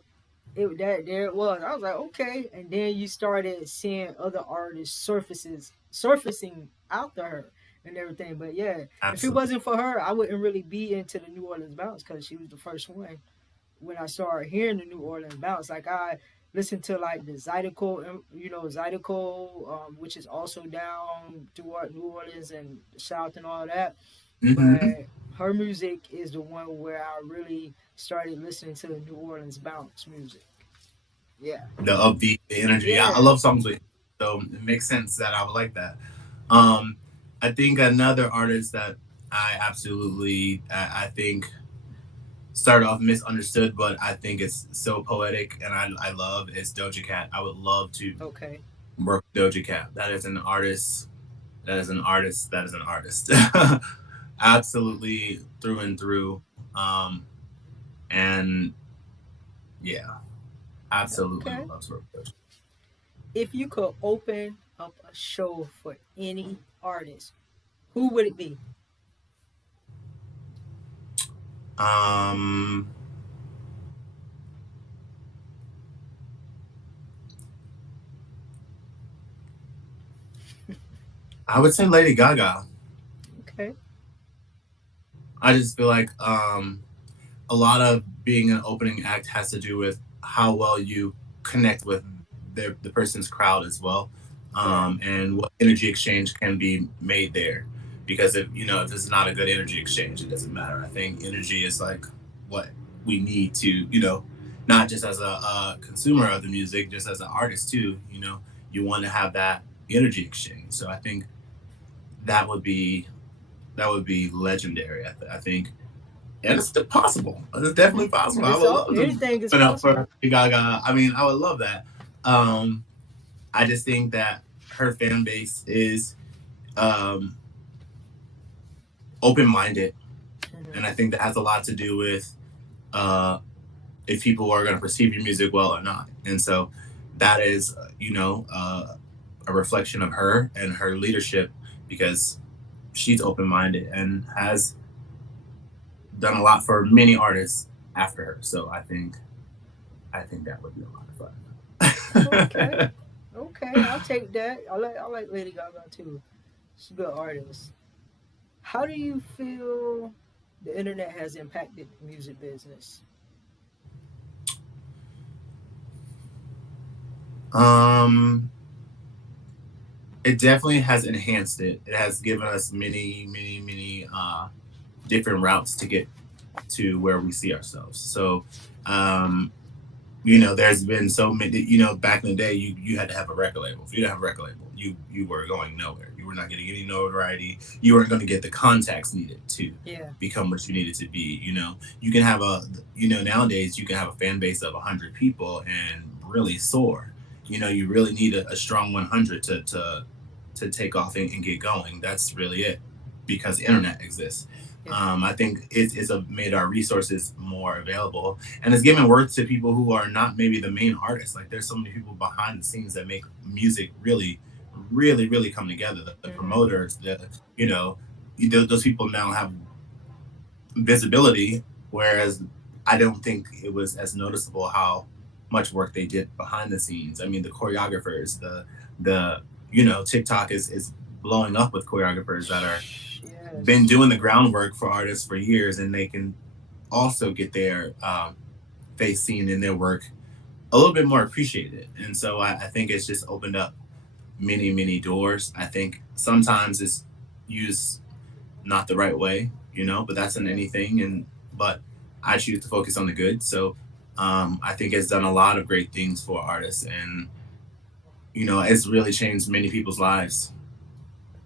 that there it was. I was like, okay. And then you started seeing other artists surfacing after her and everything. But yeah, if it Absolutely. wasn't for her, I wouldn't really be into the New Orleans bounce because she was the first one when I started hearing the New Orleans bounce. Like I listened to like the Zydeco, Zydeco, which is also down toward New Orleans and the South and all that. Hmm. But her music is the one where I really started listening to the New Orleans bounce music. Yeah, The upbeat, the energy. I yeah, love songs with, so it makes sense that I would like that. Um, I think another artist that I think started off misunderstood, but I think it's so poetic and I love is Doja Cat. I would love to Okay. work with Doja Cat. That is an artist. That is an artist. That is an artist. Absolutely through and through. And yeah, absolutely Okay. would love to work with Doja. If you could open up a show for any artist, who would it be? Um, I would say Lady Gaga. Okay. I just feel like a lot of being an opening act has to do with how well you connect with the person's crowd as well, Fair. and what energy exchange can be made there. Because if it's not a good energy exchange, it doesn't matter. I think energy is like what we need to not just as a consumer of the music, just as an artist too. You want to have that energy exchange. So I think that would be legendary. I think and it's possible. It's definitely possible. I It's would all love to anything is put up for possible. Lady Gaga. I mean, I would love that. Um, I just think that her fan base is um, open minded, and Hmm. I think that has a lot to do with uh, if people are going to perceive your music well or not. And so that is, a reflection of her and her leadership because she's open minded and has done a lot for many artists after her. So I think that would be a lot of Okay. fun. Okay. I'll take that. I like Lady Gaga too. She's a good artist. How do you feel the internet has impacted the music business? um, it definitely has enhanced it. It has given us many, many, many different routes to get to where we see ourselves. So, um, there's been so many. Back in the day, you had to have a record label. If you didn't have a record label, you were going nowhere. You were not getting any notoriety. You weren't going to get the contacts needed to Yeah. become what you needed to be. You can have nowadays you can have a fan base of 100 people and really soar. You really need a strong 100 to take off and get going. That's really it because the internet exists. Yeah. I think it's made our resources more available and it's giving worth to people who are not maybe the main artists. Like there's so many people behind the scenes that make music really, really, really come together. The Hmm. promoters, you know, those people now have visibility, whereas I don't think it was as noticeable how much work they did behind the scenes. I mean, the choreographers, the TikTok is blowing up with choreographers that are been Yes. doing the groundwork for artists for years, and they can also get their face seen in their work a little bit more appreciated. And so I think it's just opened up many, many doors. I think sometimes it's used not the right way, but that's in Yeah. anything. But I choose to focus on the good. So I think it's done a lot of great things for artists, and it's really changed many people's lives.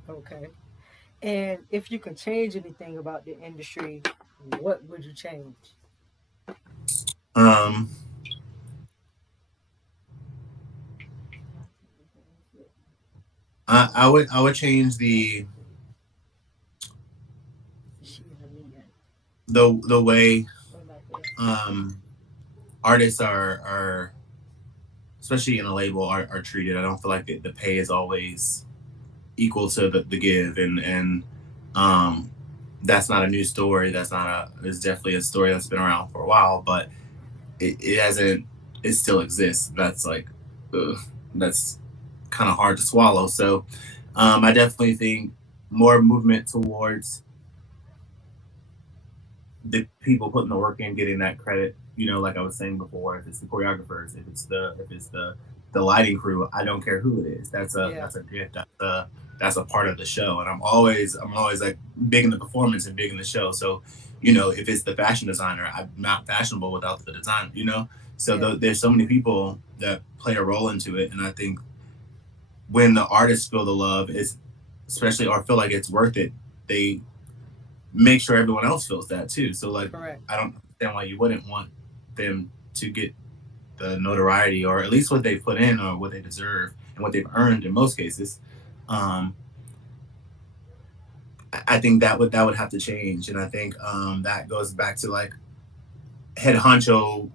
Okay. And if you can change anything about the industry, what would you change? Um, I would change the way um, artists are especially in a label are treated. I don't feel like the pay is always equal to the give, and um, that's not a new story. That's not a. It's definitely a story that's been around for a while, but it hasn't. It still exists. That's like, ugh, that's kind of hard to swallow. So, I definitely think more movement towards the people putting the work in getting that credit. Like I was saying before, if it's the choreographers, if it's the lighting crew, I don't care who it is. That's a Yeah. that's a gift. That's a part of the show. And I'm always like big in the performance and big in the show. So, if it's the fashion designer, I'm not fashionable without the design. So Yeah. there's so many people that play a role into it, and I think when the artists feel the love, especially or feel like it's worth it, they make sure everyone else feels that too. So like, Correct. I don't understand why you wouldn't want them to get the notoriety or at least what they put in or what they deserve and what they've earned in most cases. Um, I think that would have to change, and I think that goes back to like head honcho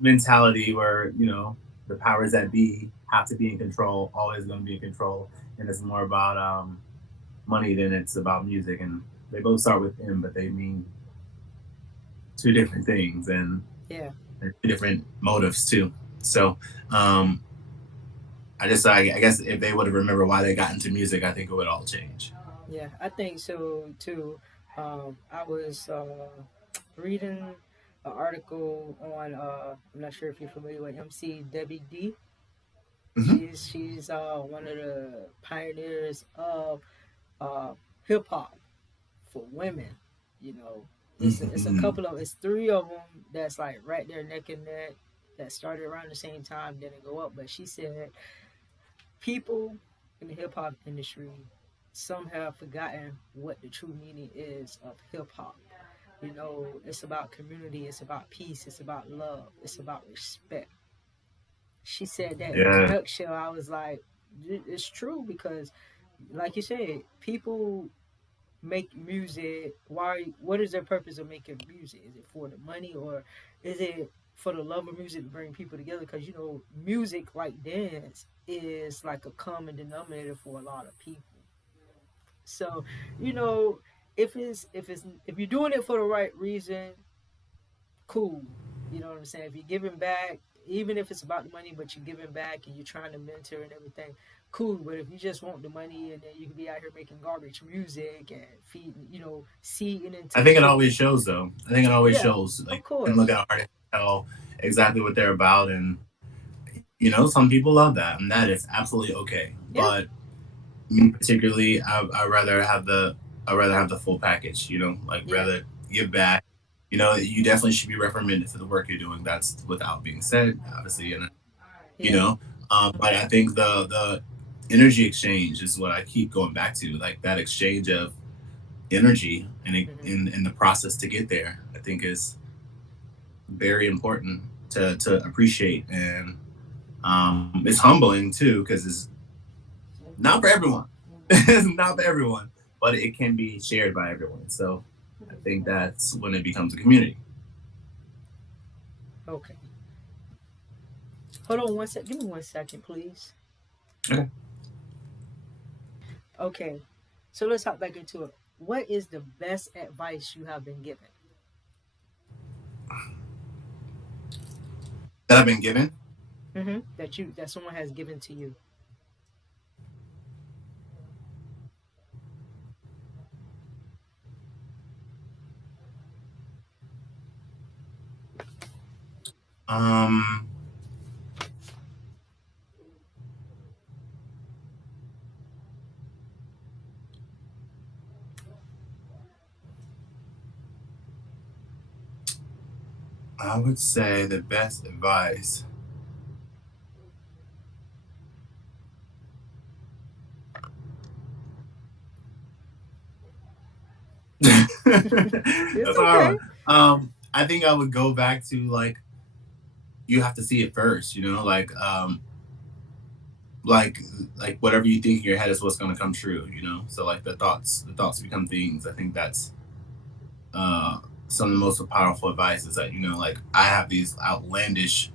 mentality where the powers that be have to be in control, always going to be in control, and it's more about money than it's about music. And they both start with M, but they mean two different things Yeah. and two different motives too. So um, I guess if they would have remembered why they got into music, I think it would all change. Yeah, I think so too. I was reading an article on. I'm not sure if you're familiar with MC Debbie D. Mm-hmm. She's one of the pioneers of hip hop for women. You know, it's a Mm-hmm. couple of it's three of them that's like right there neck and neck that started around the same time, didn't go up. But she said people in the hip hop industry some have forgotten what the true meaning is of hip hop. You know, it's about community, it's about peace, it's about love, it's about respect. She said that in a Yeah, nutshell. I was like, it's true because, like you said, people make music. Why? What is their purpose of making music? Is it for the money or is it for the love of music to bring people together? Because music like dance is like a common denominator for a lot of people. So, you know, if you're doing it for the right reason, cool. You know what I'm saying? If you're giving back, even if it's about the money, but you're giving back and you're trying to mentor and everything, cool. But if you just want the money and then you can be out here making garbage music and feeding, seeding into I the think it kid. always shows though. I think it always Yeah, shows. Like of you can look course. at artists and tell exactly what they're about, and some people love that, and that is absolutely okay. Yeah, But me particularly, I rather have the full package. Like yeah, rather give back. You definitely should be reprimanded for the work you're doing. That's without being said, obviously, and you yeah. know. But I think the energy exchange is what I keep going back to, like that exchange of energy and Hmm. in the process to get there. I think is very important to appreciate, and it's humbling too because it's not for everyone. It's not for everyone, but it can be shared by everyone. So I think that's when it becomes a community. Okay. Hold on one sec. Give me 1 second, please. Okay. Okay. So let's hop back into it. What is the best advice you have been given? That I've been given. That someone has given to you. Um, I would say the best advice. It's That's a hard okay. one. I think I would go back to like you have to see it first. Like like whatever you think in your head is what's going to come true. So like the thoughts become things. I think that's uh some of the most powerful advice is that like I have these outlandish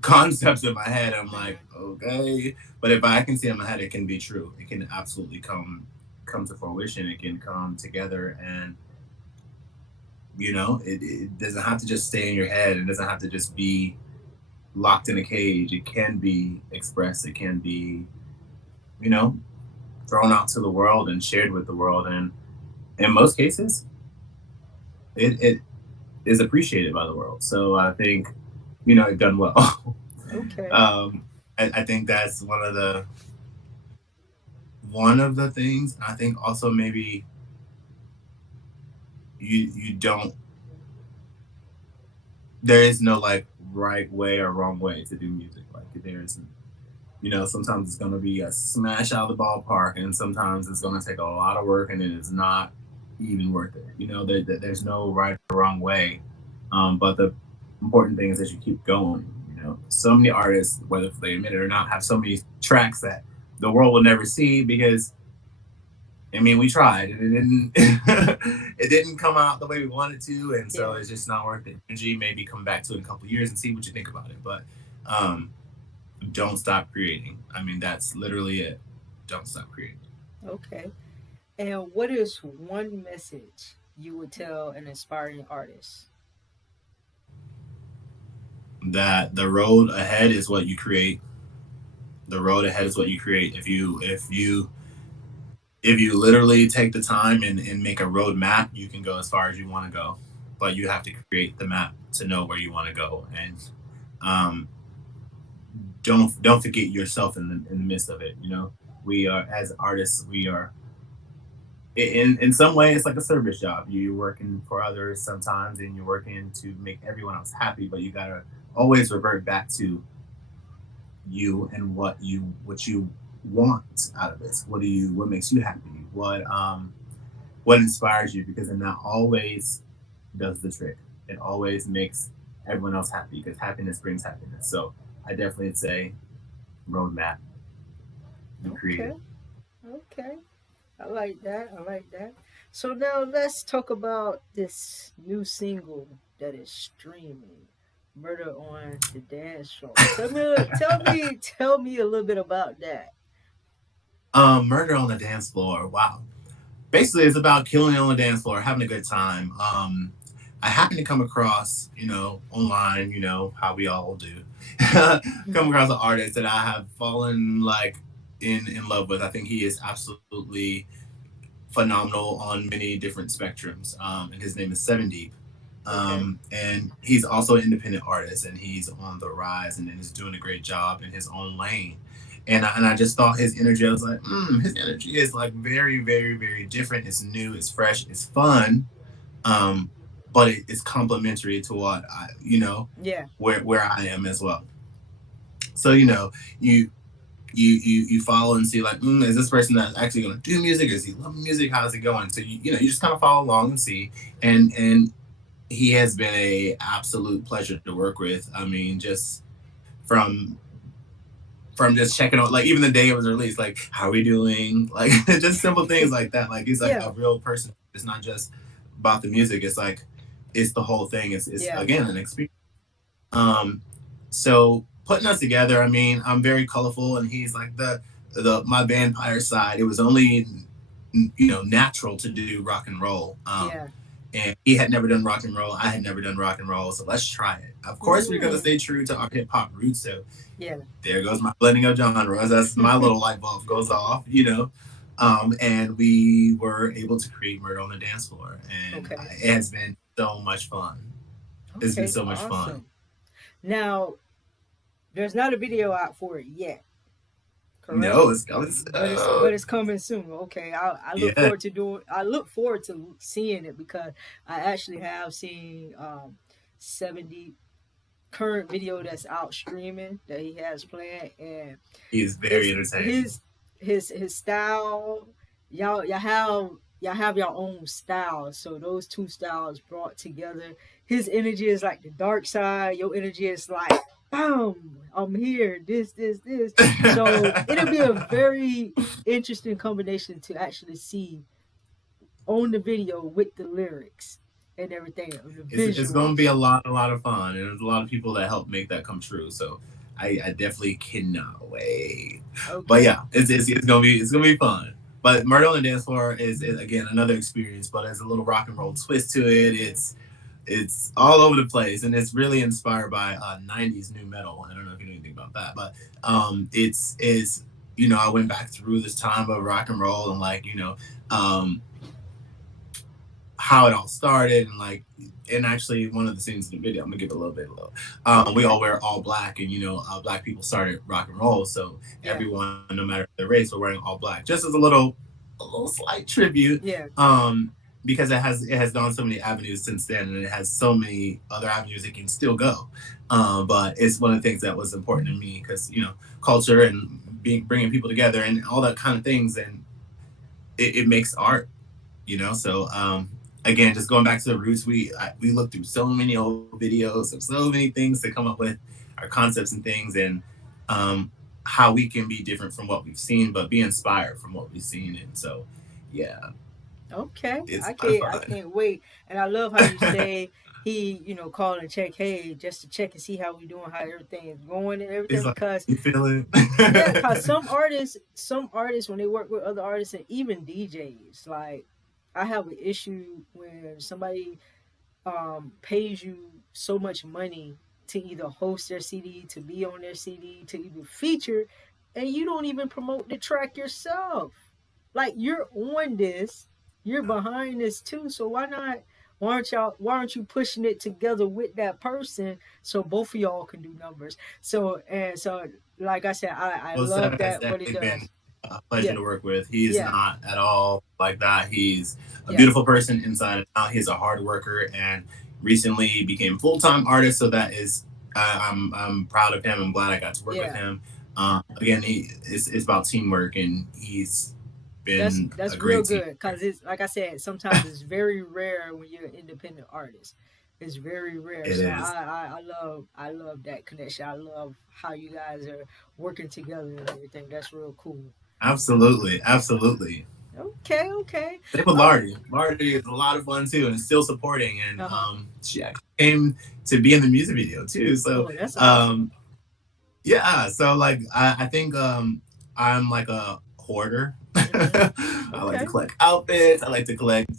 concepts in my head. I'm like, Hmm. okay, but if I can see it in my head, it can be true. It can absolutely come to fruition. It can come together, and it doesn't have to just stay in your head. It doesn't have to just be locked in a cage. It can be expressed. It can be you know thrown out to the world and shared with the world. And in most cases, it is appreciated by the world. So I think I've done well. Okay. um, I think that's one of the things. I think also maybe you don't. There is no like right way or wrong way to do music. Like there isn't. Sometimes it's going to be a smash out of the ballpark, and sometimes it's going to take a lot of work, and it is not even worth it. There's no right or wrong way. But the important thing is that you keep going. So many artists, whether they admit it or not, have so many tracks that the world will never see because I mean, we tried and it didn't it didn't come out the way we wanted to, and so Yeah. it's just not worth it. Energy, maybe come back to it in a couple of years and see what you think about it. But um, don't stop creating. I mean, that's literally it. Don't stop creating. Okay. And what is one message you would tell an aspiring artist? That the road ahead is what you create. The road ahead is what you create. If you literally take the time and make a road map, you can go as far as you want to go. But you have to create the map to know where you want to go. And um, don't forget yourself in the midst of it. We are, as artists, we are in some way it's like a service job. You're working for others sometimes, and you're working to make everyone else happy. But you gotta always revert back to you and what you want out of this. What makes you happy? What inspires you? Because then that always does the trick. It always makes everyone else happy because happiness brings happiness. So I definitely say roadmap, be Okay. creative. Okay. I like that. I like that. So now let's talk about this new single that is streaming, "Murder on the Dance Floor." Tell me a little bit about that. Murder on the dance floor. Wow. Basically, it's about killing on the dance floor, having a good time. I happened to come across, online, how we all do, come across an artist that I have fallen like in love with. I think he is absolutely phenomenal on many different spectrums. And his name is Sevndeep. Okay. And he's also an independent artist, and he's on the rise and is doing a great job in his own lane. And I just thought his energy, I was like, his energy is like very, very, very different. It's new, it's fresh, it's fun, um, but it's complementary to what Yeah. where I am as well. So you you follow and see like, is this person that's actually going to do music? Is he loving music? How's it going? So you just kind of follow along and see, and he has been a absolute pleasure to work with. I mean, just from from just checking on, like, even the day it was released, like, how are we doing, like, just simple things like that. Like, he's like Yeah. a real person. It's not just about the music. It's like it's the whole thing. It's Yeah. again an experience. Um so putting us together, I mean, I'm very colorful, and he's like the my vampire side. It was only natural to do rock and roll. Yeah. And he had never done rock and roll. I had never done rock and roll. So let's try it. Of course, we're gonna Mm. stay true to our hip hop roots. So Yeah. there goes my blending of genres. That's my little light bulb goes off. And we were able to create Murder on the Dance Floor, and Okay. it has been so much fun. It's been Okay. so much fun. Awesome. Now, there's not a video out for it yet, correct? No, it's coming. But it's coming soon. Okay, I look Yeah, forward to doing. I look forward to seeing it because I actually have seen 70 current video that's out streaming that he has planned, and he's very it's entertaining. his style. Y'all have your own style, so those two styles brought together. His energy is like the dark side. Your energy is like, boom, I'm here. This. So it'll be a very interesting combination to actually see on the video with the lyrics and everything, the It's going to be visuals. a lot of fun, and there's a lot of people that help make that come true. So I definitely cannot wait. But Okay. yeah, it's gonna be fun. But Murder on the Dance Floor is again another experience, but there's a little rock and roll twist to it. Yeah. It's all over the place, and it's really inspired by '90s new metal. I don't know if you know anything about that, but it's I went back through this time of rock and roll, and like um, how it all started, and like, and actually one of the scenes in the video, I'm gonna give it a little bit of love. We Okay. all wear all black, and black people started rock and roll, so Yeah. everyone, no matter their race, were wearing all black, just as a little slight tribute. Yeah. because it has gone so many avenues since then, and it has so many other avenues it can still go. But it's one of the things that was important to me because culture and bringing people together and all that kind of things, and it makes art. So again, just going back to the roots, we looked through so many old videos of so many things to come up with our concepts and things, and um, how we can be different from what we've seen, but be inspired from what we've seen. And so, yeah, Okay, it's I a lot of can't. I fun. can't wait. And I love how you say he, call and check, hey, just to check and see how we doing, how everything is going and It's everything. like, Because you feel yeah, it. cause some artists when they work with other artists and even DJs, like I have an issue when somebody pays you so much money to either host their CD, to be on their CD, to even feature, and you don't even promote the track yourself. Like you're on this, you're behind this too. So why not? Why aren't y'all? Why aren't you pushing it together with that person so both of y'all can do numbers? So, like I said, I Well, love Seven has that what it definitely been does. a pleasure Yeah, to work with. He is yeah, not at all like that. He's a yeah, beautiful person inside and out. He's a hard worker and recently became full time artist. So that is, I'm proud of him. I'm glad I got to work with yeah. him. Again, it's about teamwork, and he's That's been a that's real great team. good because it's like I said, sometimes it's very rare when you're an independent artist. It's very rare. It So is I love that connection. I love how you guys are working together and everything. That's real cool. absolutely, absolutely. Okay, okay. Same with Oh, Lardy. Lardy is a lot of fun too, and is still supporting. And uh huh. she actually came to be in the music video too. So Oh, that's awesome. um, yeah, so like I think I'm like a hoarder. Mhm. I like to Okay. collect outfits. I like to collect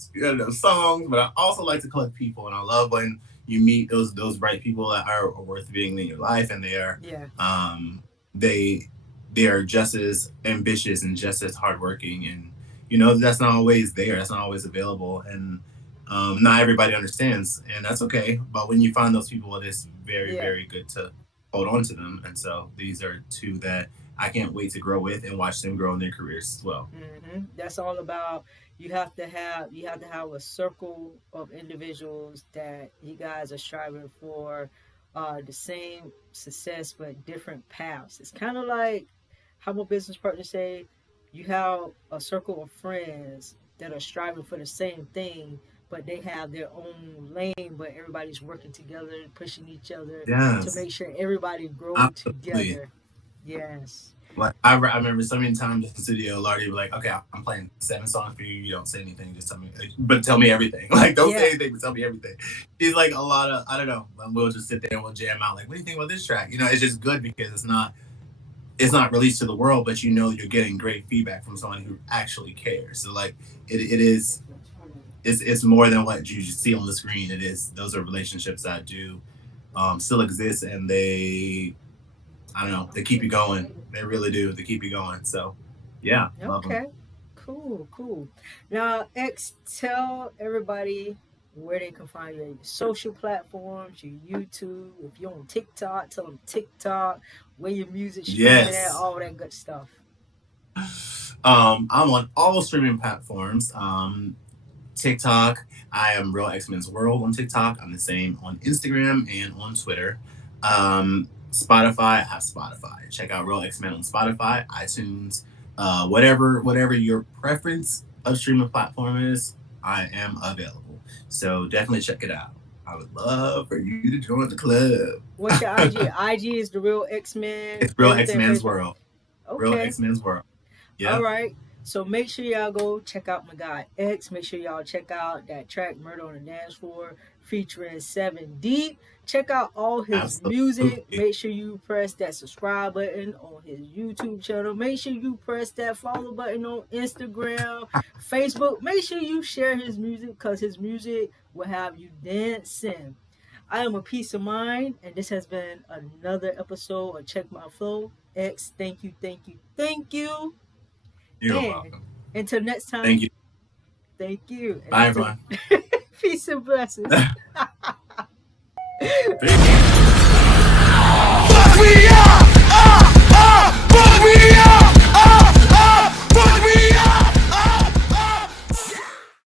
songs, but I also like to collect people. And I love when you meet those bright people that are worth being in your life, and Yeah. um they they are just as ambitious and just as hardworking. And that's not always there. That's not always available, and not everybody understands, and that's okay. But when you find those people, it is very, Yeah. very good to hold on to them. And so these are two that I can't wait to grow with and watch them grow in their careers as well. That's all about. You have to have a circle of individuals that you guys are striving for the same success but different paths. It's kind of like how my business partners say you have a circle of friends that are striving for the same thing, but they have their own lane, but everybody's working together, pushing each other to Yes, make sure everybody grow absolutely. together. Yes. Like I remember so many times in the studio, Lardy would be like, "Okay, I'm playing 7 songs for you. You don't say anything. Just tell me, but tell me everything. Like, don't say Yeah. anything, but tell me everything." She's like a lot of, I don't know. We'll just sit there and we'll jam out. Like, what do you think about this track? It's just good because it's not released to the world, but you're getting great feedback from someone who actually cares. So like, it is. It's more than what you see on the screen. It is. Those are relationships that do still exist, and I don't know. They keep you going. They really do. They keep you going. So, yeah, love them. Okay. Cool, cool. Now, X, tell everybody where they can find you. Your social platforms, your YouTube. If you're on TikTok, tell them TikTok, where your music streaming at, Yes. all that good stuff. I'm on all streaming platforms. TikTok. I am Real X-Men's World on TikTok. I'm the same on Instagram and on Twitter. Spotify. I have Spotify. Check out Real X-Men on Spotify, iTunes, whatever your preference of streaming platform is. I am available. So definitely check it out. I would love for you to join the What's your IG? club. IG is the real X Men. It's Real Everything X-Men's Facebook. World. Real Okay. X-Men's World. All Yeah, right. So make sure y'all go check out my guy X. Make sure y'all check out that track "Murder on the Dance Floor" featuring Sevndeep. Check out all his music. absolutely. Make sure you press that subscribe button on his YouTube channel. Make sure you press that follow button on Instagram, Facebook. Make sure you share his music because his music will have you dancing. I am a peace of mind, and this has been another episode of Check My Flow. X, thank you, thank you, thank you. You're And welcome. until next Thank time, you. thank you. And Bye, until everyone. peace and blessings. Peace.